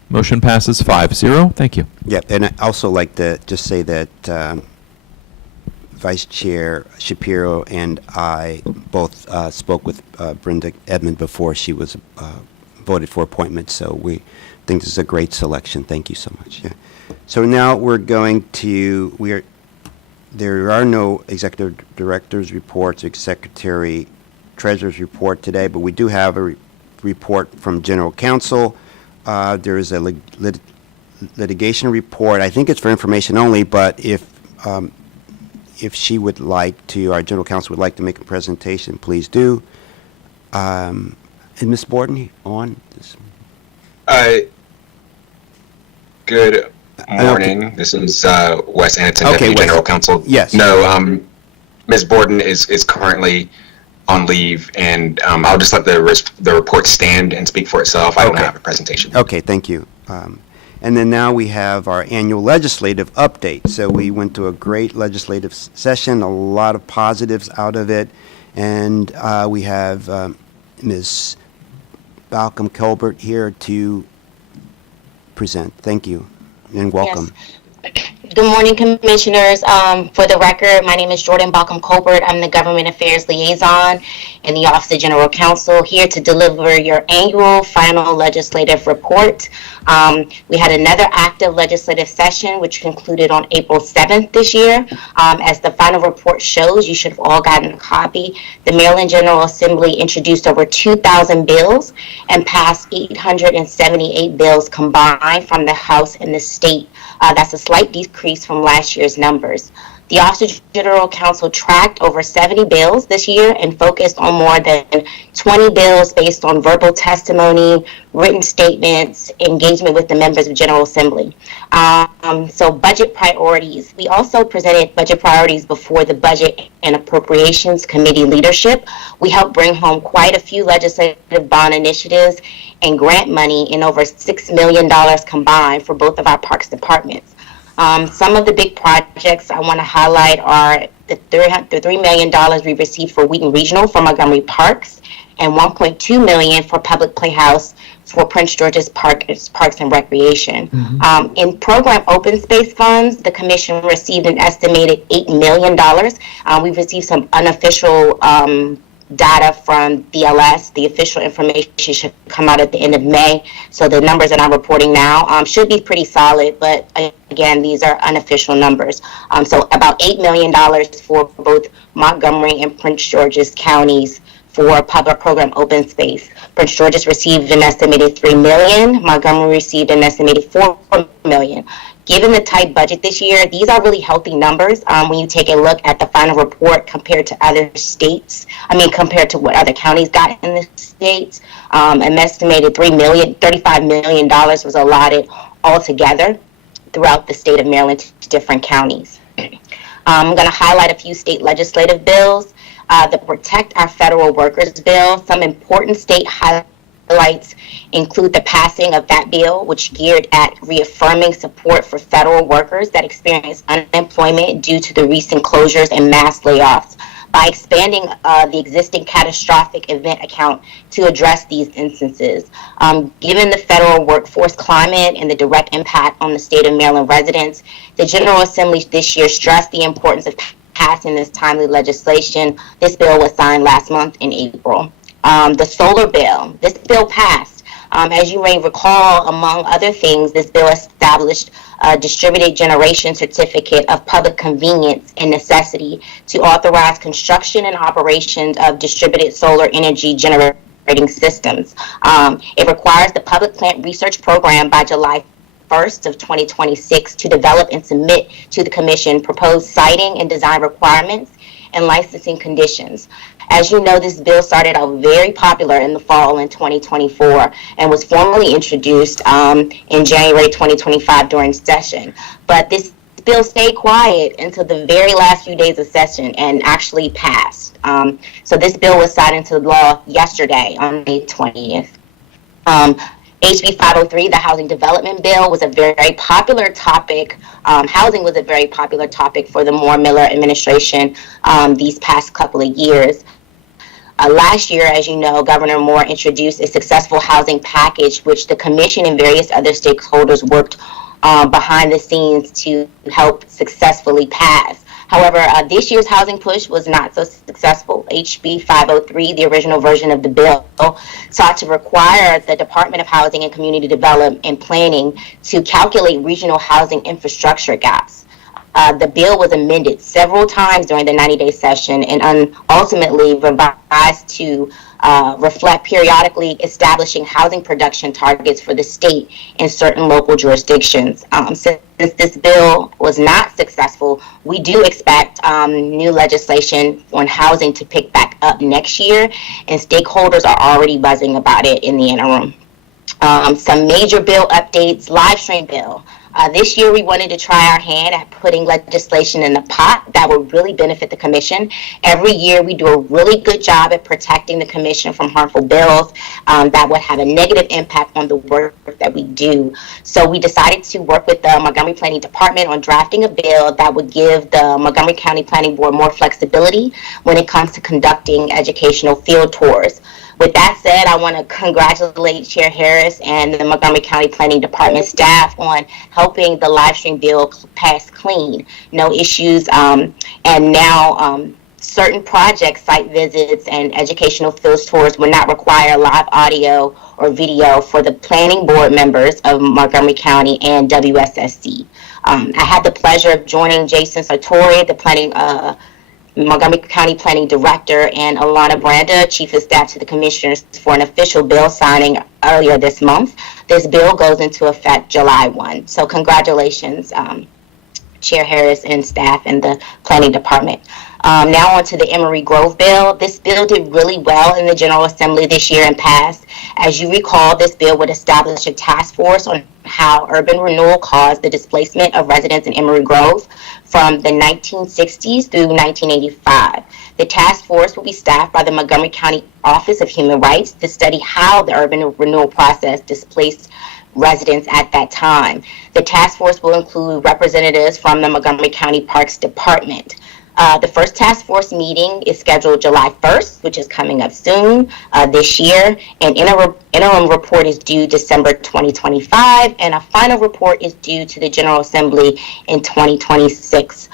Motion passes 5-0. Thank you. Yeah, and I also like to just say that Vice Chair Shapiro and I both spoke with Brenda Edmond before she was voted for appointment, so we think this is a great selection. Thank you so much. Yeah. So now we're going to, there are no executive director's reports, secretary treasurer's report today, but we do have a report from general counsel. There is a litigation report. I think it's for information only, but if she would like to, our general counsel would like to make a presentation, please do. Is Ms. Borden on this? Good morning. This is Wes Anton, Deputy Wes. General Counsel. Yes. No, Ms. Borden is currently on leave, and I'll just let the report stand and speak for itself. I don't have a presentation. Okay, thank you. And then now we have our annual legislative update. So we went to a great legislative session, a lot of positives out of it, and we have Ms. Balcom Colbert here to present. Thank you and welcome. Yes. Good morning, Commissioners. For the record, my name is Jordan Balcom Colbert. I'm the Government Affairs Liaison in the Office of General Counsel, here to deliver your annual final legislative report. We had another active legislative session, which concluded on April 7th this year. As the final report shows, you should have all gotten a copy. The Maryland General Assembly introduced over 2,000 bills and passed 878 bills combined from the House and the state. That's a slight decrease from last year's numbers. The Office of General Counsel tracked over 70 bills this year and focused on more than 20 bills based on verbal testimony, written statements, engagement with the members of General Assembly. So budget priorities. We also presented budget priorities before the Budget and Appropriations Committee leadership. We helped bring home quite a few legislative bond initiatives and grant money in over $6 million combined for both of our parks departments. Some of the big projects I want to highlight are the $3 million we received for Wheaton Regional for Montgomery Parks and $1.2 million for Public Playhouse for Prince George's Parks and Recreation. Mm-hmm. In program open space funds, the Commission received an estimated $8 million. We've received some unofficial data from DLS. The official information should come out at the end of May. So the numbers that I'm reporting now should be pretty solid, but again, these are unofficial numbers. So about $8 million for both Montgomery and Prince George's counties for public program open space. Prince George's received an estimated $3 million. Montgomery received an estimated $4 million. Given the tight budget this year, these are really healthy numbers when you take a look at the final report compared to other states. Compared to what other counties got in the states. An estimated $35 million was allotted altogether throughout the state of Maryland to different counties. I'm going to highlight a few state legislative bills. The Protect Our Federal Workers bill. Some important state highlights include the passing of that bill, which geared at reaffirming support for federal workers that experience unemployment due to the recent closures and mass layoffs by expanding the existing catastrophic event account to address these instances. Given the federal workforce climate and the direct impact on the state of Maryland residents, the General Assembly this year stressed the importance of passing this timely legislation. This bill was signed last month in April. The solar bill. This bill passed. As you may recall, among other things, this bill established a distributed generation certificate of public convenience and necessity to authorize construction and operations of distributed solar energy generating systems. It requires the Public Plant Research Program by July 1st of 2026 to develop and submit to the Commission proposed siting and design requirements and licensing conditions. As you know, this bill started out very popular in the fall in 2024 and was formally introduced in January 2025 during session. But this bill stayed quiet until the very last few days of session and actually passed. So this bill was signed into law yesterday on May 20th. HB 503, the Housing Development Bill, was a very popular topic. Housing was a very popular topic for the Moore-Miller administration these past couple of years. Last year, as you know, Governor Moore introduced a successful housing package, which the Commission and various other stakeholders worked behind the scenes to help successfully pass. However, this year's housing push was not so successful. HB 503, the original version of the bill, sought to require the Department of Housing and Community Development and Planning to calculate regional housing infrastructure gaps. The bill was amended several times during the 90-day session and ultimately revised to reflect periodically establishing housing production targets for the state in certain local jurisdictions. Since this bill was not successful, we do expect new legislation on housing to pick back up next year, and stakeholders are already buzzing about it in the interim. Some major bill updates, live stream bill. This year, we wanted to try our hand at putting legislation in the pot that would really benefit the Commission. Every year, we do a really good job at protecting the Commission from harmful bills that would have a negative impact on the work that we do. So we decided to work with the Montgomery Planning Department on drafting a bill that would give the Montgomery County Planning Board more flexibility when it comes to conducting educational field tours. With that said, I want to congratulate Chair Harris and the Montgomery County Planning Department staff on helping the live stream bill pass clean. No issues, and now certain project site visits and educational field tours will not require live audio or video for the planning board members of Montgomery County and WSSC. I had the pleasure of joining Jason Sartori, the Montgomery County Planning Director, and Alana Branda, Chief of Staff to the Commissioners, for an official bill signing earlier this month. This bill goes into effect July 1. So congratulations, Chair Harris and staff and the Planning Department. Now on to the Emory Grove bill. This bill did really well in the General Assembly this year and passed. As you recall, this bill would establish a task force on how urban renewal caused the displacement of residents in Emory Grove from the 1960s through 1985. The task force will be staffed by the Montgomery County Office of Human Rights to study how the urban renewal process displaced residents at that time. The task force will include representatives from the Montgomery County Parks Department. The first task force meeting is scheduled July 1st, which is coming up soon this year. An interim report is due December 2025, and a final report is due to the General Assembly in 2026.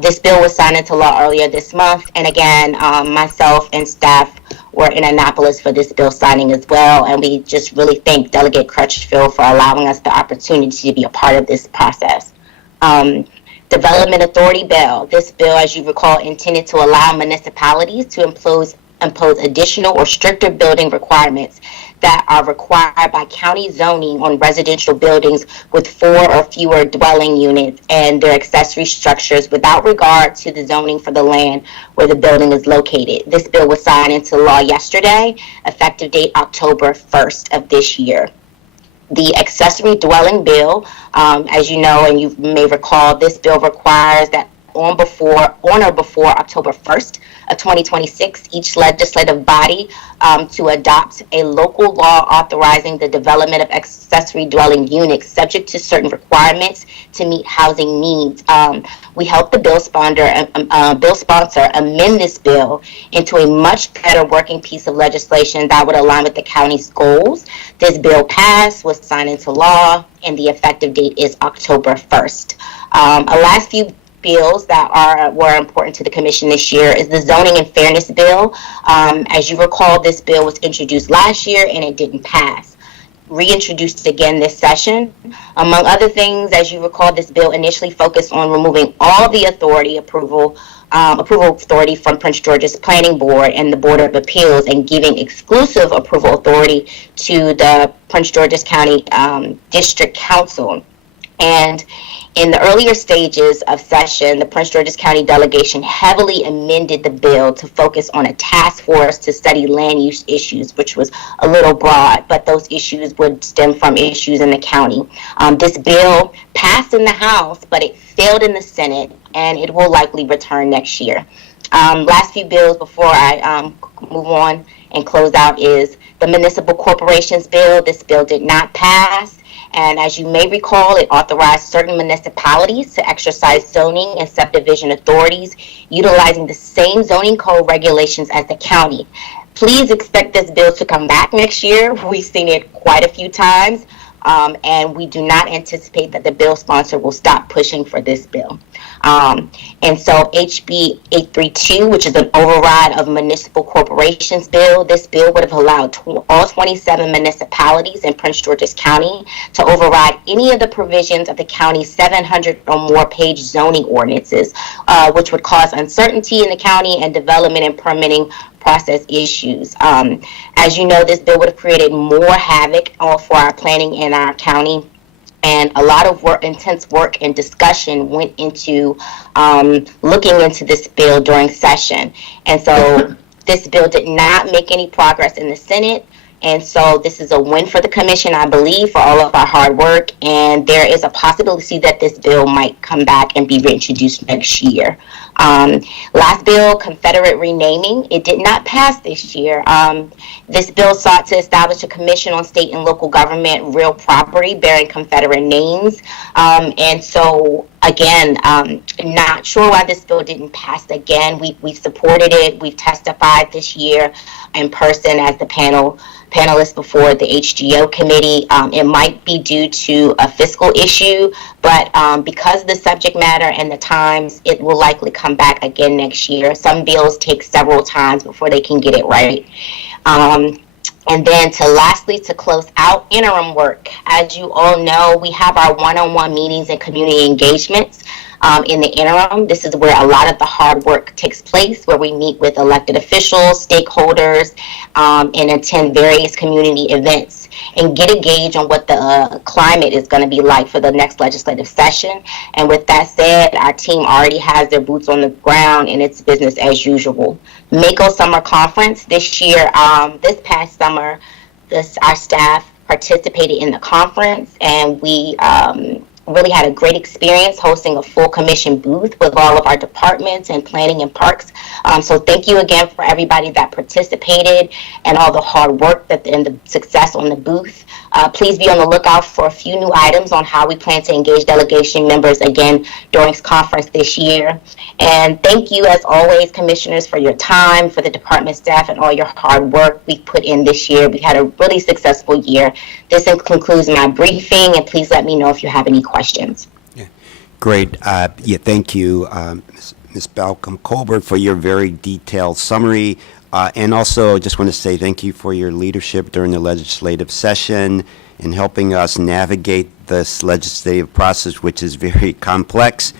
This bill was signed into law earlier this month, and again, myself and staff were in Annapolis for this bill signing as well, and we just really thank Delegate Crutchfield for allowing us the opportunity to be a part of this process. Development Authority Bill. This bill, as you recall, intended to allow municipalities to impose additional or stricter building requirements that are required by county zoning on residential buildings with 4 or fewer dwelling units and their accessory structures without regard to the zoning for the land where the building is located. This bill was signed into law yesterday, effective date October 1st of this year. The accessory dwelling bill, as you know and you may recall, this bill requires that on or before October 1st of 2026, each legislative body to adopt a local law authorizing the development of accessory dwelling units subject to certain requirements to meet housing needs. We helped the bill sponsor amend this bill into a much better working piece of legislation that would align with the county's goals. This bill passed, was signed into law, and the effective date is October 1st. A last few bills that were important to the commission this year is the Zoning and Fairness Bill. As you recall, this bill was introduced last year and it didn't pass. Reintroduced again this session. Among other things, as you recall, this bill initially focused on removing all the approval authority from Prince George's Planning Board and the Board of Appeals and giving exclusive approval authority to the Prince George's County District Council. And in the earlier stages of session, the Prince George's County delegation heavily amended the bill to focus on a task force to study land use issues, which was a little broad, but those issues would stem from issues in the county. This bill passed in the House, but it failed in the Senate, and it will likely return next year. Last few bills before I move on and close out is the Municipal Corporations Bill. This bill did not pass. And as you may recall, it authorized certain municipalities to exercise zoning and subdivision authorities utilizing the same zoning code regulations as the county. Please expect this bill to come back next year. We've seen it quite a few times, and we do not anticipate that the bill sponsor will stop pushing for this bill. And so HB 832, which is an override of Municipal Corporations Bill, this bill would have allowed all 27 municipalities in Prince George's County to override any of the provisions of the county's 700 or more page zoning ordinances, which would cause uncertainty in the county and development and permitting process issues. As you know, this bill would have created more havoc for our planning in our county. And a lot of intense work and discussion went into looking into this bill during session. And so this bill did not make any progress in the Senate. And so this is a win for the commission, I believe, for all of our hard work. And there is a possibility that this bill might come back and be reintroduced next year. Last bill, Confederate renaming, it did not pass this year. This bill sought to establish a commission on state and local government real property bearing Confederate names. And so, again, not sure why this bill didn't pass again. We supported it. We've testified this year in person as the panelists before the HGO committee. It might be due to a fiscal issue, but because of the subject matter and the times, it will likely come back again next year. Some bills take several times before they can get it right. And then lastly, to close out, interim work. As you all know, we have our one-on-one meetings and community engagements. In the interim, this is where a lot of the hard work takes place, where we meet with elected officials, stakeholders, and attend various community events and get a gauge on what the climate is going to be like for the next legislative session. And with that said, our team already has their boots on the ground and it's business as usual. Mako Summer Conference this year, this past summer, our staff participated in the conference, and we really had a great experience hosting a full commission booth with all of our departments and planning and parks. So thank you again for everybody that participated and all the hard work and the success on the booth. Please be on the lookout for a few new items on how we plan to engage delegation members again during this conference this year. And thank you, as always, commissioners, for your time, for the department staff, and all your hard work we put in this year. We had a really successful year. This concludes my briefing, and please let me know if you have any questions. Great. Thank you, Ms. Balcom Colbert, for your very detailed summary. And also, just want to say thank you for your leadership during the legislative session in helping us navigate this legislative process, which is very complex.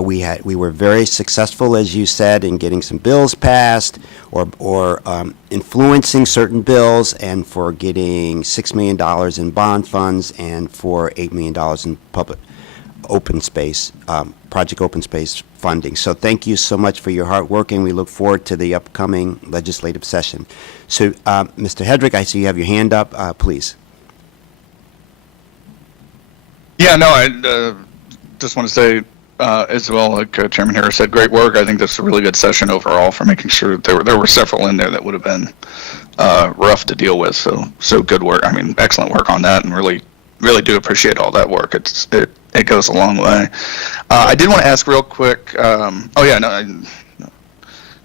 We were very successful, as you said, in getting some bills passed or influencing certain bills, and for getting $6 million in bond funds and for $8 million in public open space, Project Open Space funding. So thank you so much for your hard work, and we look forward to the upcoming legislative session. So, Mr. Hedrick, I see you have your hand up. Please. Yeah, no, I just want to say as well, like Chairman Harris said, great work. I think this is a really good session overall for making sure that there were several in there that would have been rough to deal with. So good work. I mean, excellent work on that, and really do appreciate all that work. It goes a long way. I did want to ask real quick.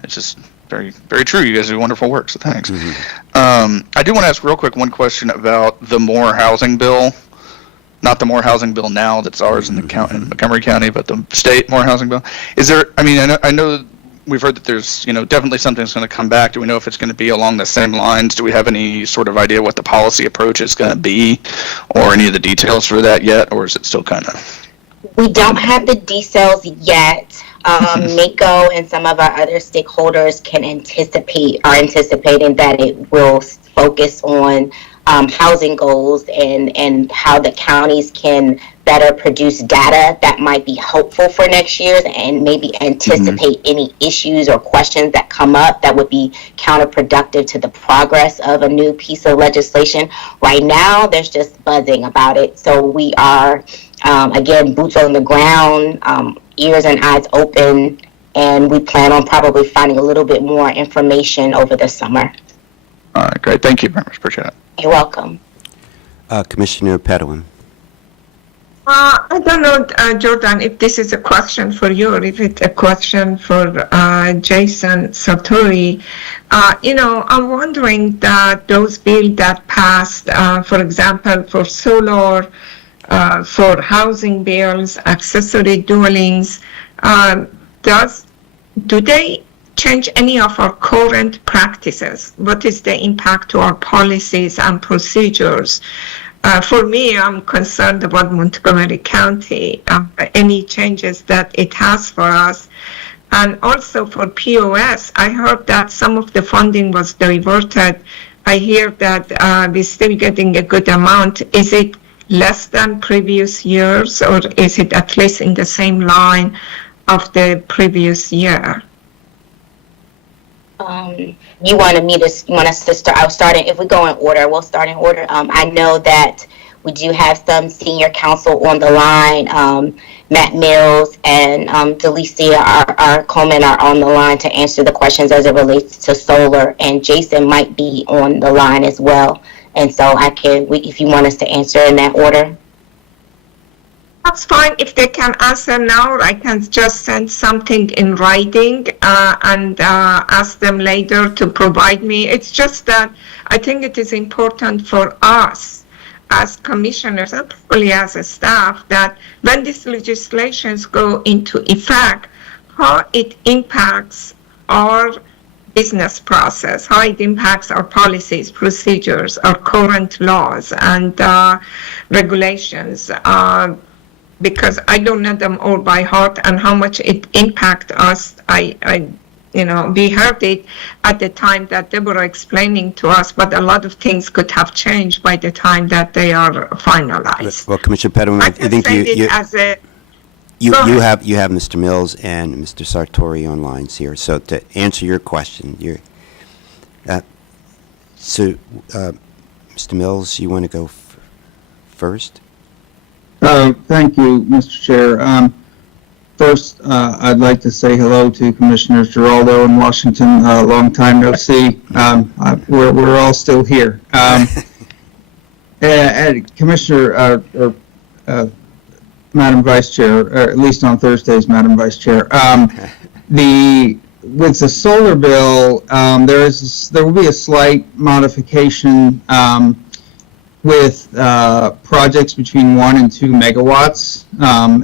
It's just very, very true. You guys do wonderful work, so thanks. I do want to ask real quick one question about the Moore Housing Bill. Not the Moore Housing Bill now that's ours in Montgomery County, but the state Moore Housing Bill. Is there? I mean, I know we've heard that there's definitely something that's going to come back. Do we know if it's going to be along the same lines? Do we have any sort of idea what the policy approach is going to be, or any of the details for that yet, or is it still kind of? We don't have the details yet. MACO and some of our other stakeholders are anticipating that it will focus on housing goals and how the counties can better produce data that might be helpful for next year, and maybe anticipate any issues or questions that come up that would be counterproductive to the progress of a new piece of legislation. Right now, there's just buzzing about it. So we are, again, boots on the ground, ears and eyes open, and we plan on probably finding a little bit more information over the summer. All right, great. Thank you very much. Appreciate it. You're welcome. Commissioner Pedowin. I don't know, Jordan, if this is a question for you or if it's a question for Jason Sartori. I'm wondering that those bills that passed, for example, for solar, for housing bills, accessory dwellings, do they change any of our current practices? What is the impact to our policies and procedures? For me, I'm concerned about Montgomery County, any changes that it has for us. And also for POS, I heard that some of the funding was diverted. I hear that we're still getting a good amount. Is it less than previous years, or is it at least in the same line of the previous year? You want us to start? I'll start it. If we go in order, we'll start in order. I know that we do have some senior counsel on the line. Matt Mills and Delicia our Coleman are on the line to answer the questions as it relates to solar, and Jason might be on the line as well. And so if you want us to answer in that order. That's fine. If they can answer now, I can just send something in writing and ask them later to provide me. It's just that I think it is important for us as commissioners and probably as a staff that when these legislations go into effect, how it impacts our business process, how it impacts our policies, procedures, our current laws and regulations. Because I don't know them all by heart, and how much it impact us. We heard it at the time that they were explaining to us, but a lot of things could have changed by the time that they are finalized. Well, Commissioner Pedowin, I think you have Mr. Mills and Mr. Sartori on lines here. So to answer your question, Mr. Mills, you want to go first? Thank you, Mr. Chair. First, I'd like to say hello to Commissioners Giraldo and Washington. Long time no see. We're all still here. And Commissioner, Madam Vice Chair, or at least on Thursdays, Madam Vice Chair. With the solar bill, there will be a slight modification with projects between 1 and 2 megawatts.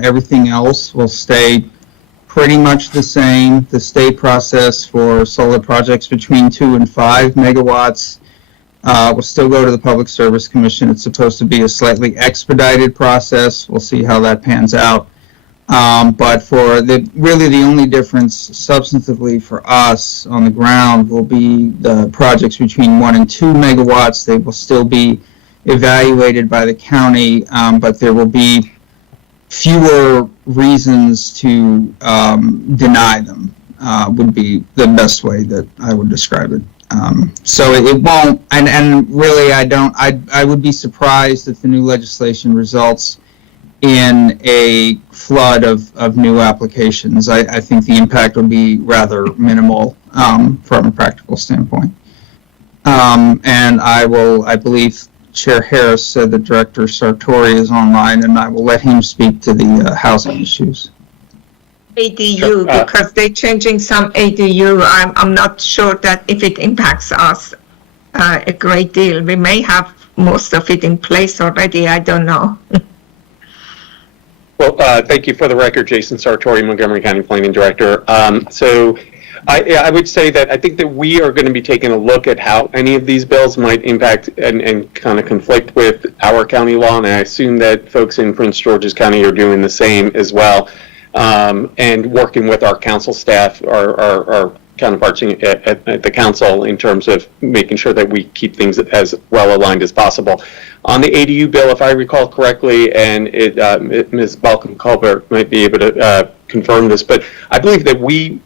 Everything else will stay pretty much the same. The state process for solar projects between 2 and 5 megawatts will still go to the Public Service Commission. It's supposed to be a slightly expedited process. We'll see how that pans out. But for really the only difference substantively for us on the ground will be the projects between 1 and 2 megawatts. They will still be evaluated by the county, but there will be fewer reasons to deny them, would be the best way that I would describe it. So it won't, and really I would be surprised if the new legislation results in a flood of new applications. I think the impact will be rather minimal from a practical standpoint. And I believe Chair Harris said that Director Sartori is online, and I will let him speak to the housing issues. ADU, because they're changing some ADU. I'm not sure that if it impacts us a great deal. We may have most of it in place already. I don't know. Well, thank you. For the record, Jason Sartori, Montgomery County Planning Director. So I would say that I think that we are going to be taking a look at how any of these bills might impact and kind of conflict with our county law, and I assume that folks in Prince George's County are doing the same as well, and working with our council staff, our counterparts at the council in terms of making sure that we keep things as well aligned as possible. On the ADU bill, if I recall correctly, and Ms. Balcom Colbert might be able to confirm this, but I believe that we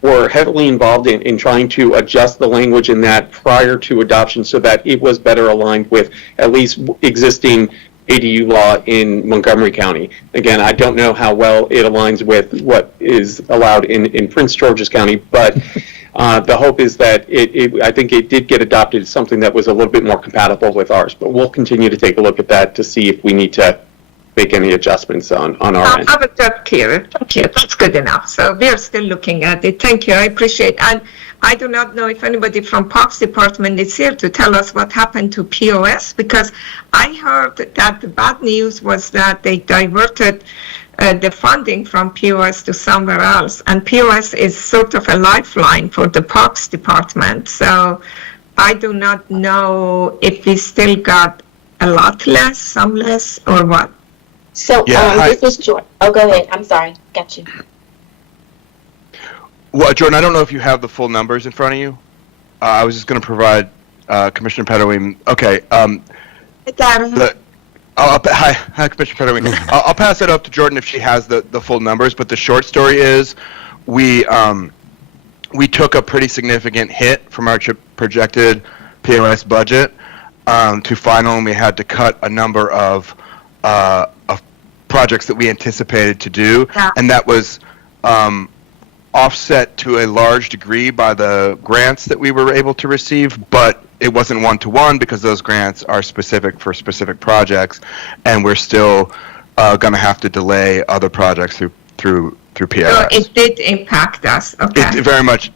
were heavily involved in trying to adjust the language in that prior to adoption so that it was better aligned with at least existing ADU law in Montgomery County. Again, I don't know how well it aligns with what is allowed in Prince George's County, but the hope is that I think it did get adopted as something that was a little bit more compatible with ours, but we'll continue to take a look at that to see if we need to make any adjustments on our end. I was just curious. Thank you. That's good enough. So we are still looking at it. Thank you. I appreciate it. And I do not know if anybody from Parks Department is here to tell us what happened to POS, because I heard that the bad news was that they diverted the funding from POS to somewhere else. And POS is sort of a lifeline for the Parks Department. So I do not know if we still got a lot less, some less, or what. So this is Jordan. Oh, go ahead. I'm sorry. Got you. Well, Jordan, I don't know if you have the full numbers in front of you. I was just going to provide Commissioner Pettaway. Okay. Hi, Commissioner Pettaway. I'll pass it up to Jordan if she has the full numbers. But the short story is, we took a pretty significant hit from our projected POS budget to final, and we had to cut a number of projects that we anticipated to do, and that was offset to a large degree by the grants that we were able to receive, but it wasn't one-to-one because those grants are specific for specific projects, and we're still going to have to delay other projects through POS. So it did impact us. Okay. It very much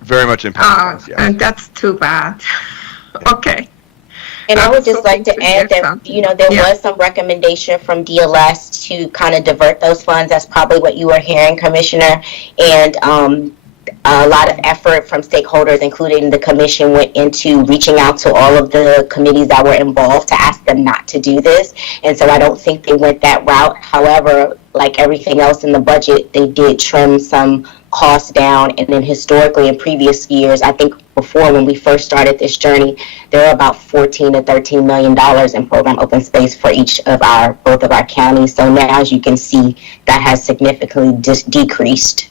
impacted us. Yes. And that's too bad. Okay. And I would just like to add that, there was some recommendation from DLS to kind of divert those funds. That's probably what you were hearing, Commissioner. And a lot of effort from stakeholders, including the commission, went into reaching out to all of the committees that were involved to ask them not to do this. And so I don't think they went that route. However, like everything else in the budget, they did trim some costs down. And then historically in previous years, I think before when we first started this journey, there were about $14 to $13 million in program open space for both of our counties. So now, as you can see, that has significantly decreased.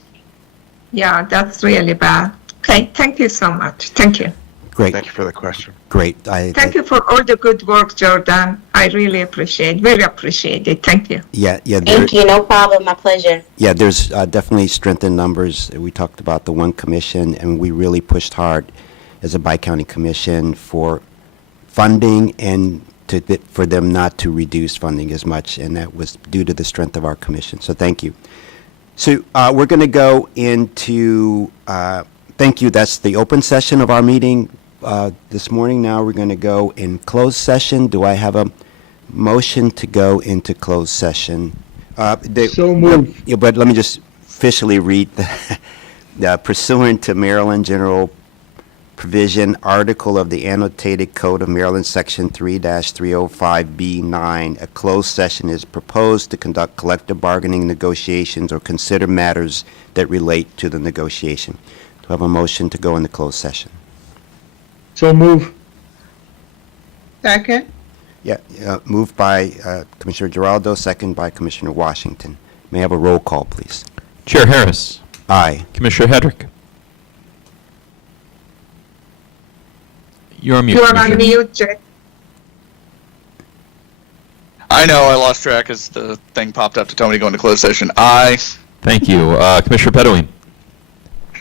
Yeah, that's really bad. Okay, thank you so much. Thank you. Great. Thank you for the question. Great. Thank you for all the good work, Jordan. I really very appreciate it. Thank you. Yeah, Thank you. No problem. My pleasure. yeah. There's definitely strength in numbers. We talked about the one commission, and we really pushed hard as a bi-county commission for funding and for them not to reduce funding as much, and that was due to the strength of our commission. So thank you. So we're going to go into. Thank you. That's the open session of our meeting this morning. Now we're going to go in closed session. Do I have a motion to go into closed session? So moved. Yeah, but let me just officially read the pursuant to Maryland General Provision Article of the Annotated Code of Maryland, Section 3-305B9. A closed session is proposed to conduct collective bargaining negotiations or consider matters that relate to the negotiation. Do I have a motion to go into closed session? So move. Second? Yeah, moved by Commissioner Giraldo, second by Commissioner Washington. May I have a roll call, please? Chair Harris. Aye. Commissioner Hedrick. You're on mute, You are on Commissioner. mute, Jay. I know I lost track as the thing popped up to tell me to go into closed session. Aye. Thank you. Commissioner Bedouin.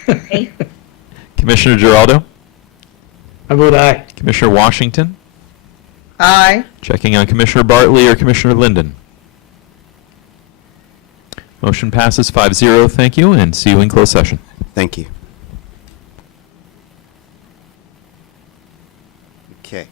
Okay. Commissioner Giraldo. I vote aye. Commissioner Washington. Aye. Checking on Commissioner Bartley or Commissioner Linden. Motion passes 5-0. Thank you, and see you in closed session. Thank you. Okay.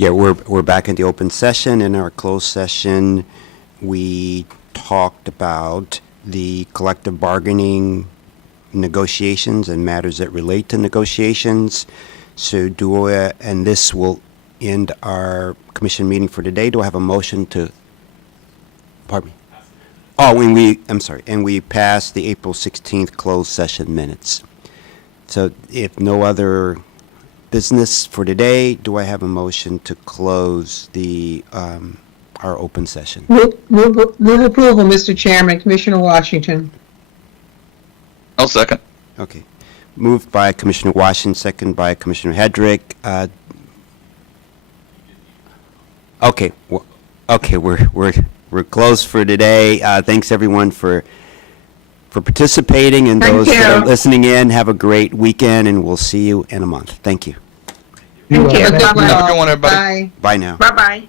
Yeah, we're back in the open session. In our closed session, we talked about the collective bargaining negotiations and matters that relate to negotiations. So and this will end our commission meeting for today. Do I have a motion to, pardon me? Oh, and we passed the April 16th closed session minutes. So if no other business for today, do I have a motion to close our open session? Move approval, Mr. Chairman. Commissioner Washington. I'll second. Okay. Moved by Commissioner Washington, second by Commissioner Hedrick. Okay. Okay, we're closed for today. Thanks everyone for participating, and Thank those that are you. listening in, have a great weekend, and we'll see you in a month. Thank you. Thank you. Thank you. Have a good one, Have a good all. one, everybody. Bye. Bye now. Bye-bye.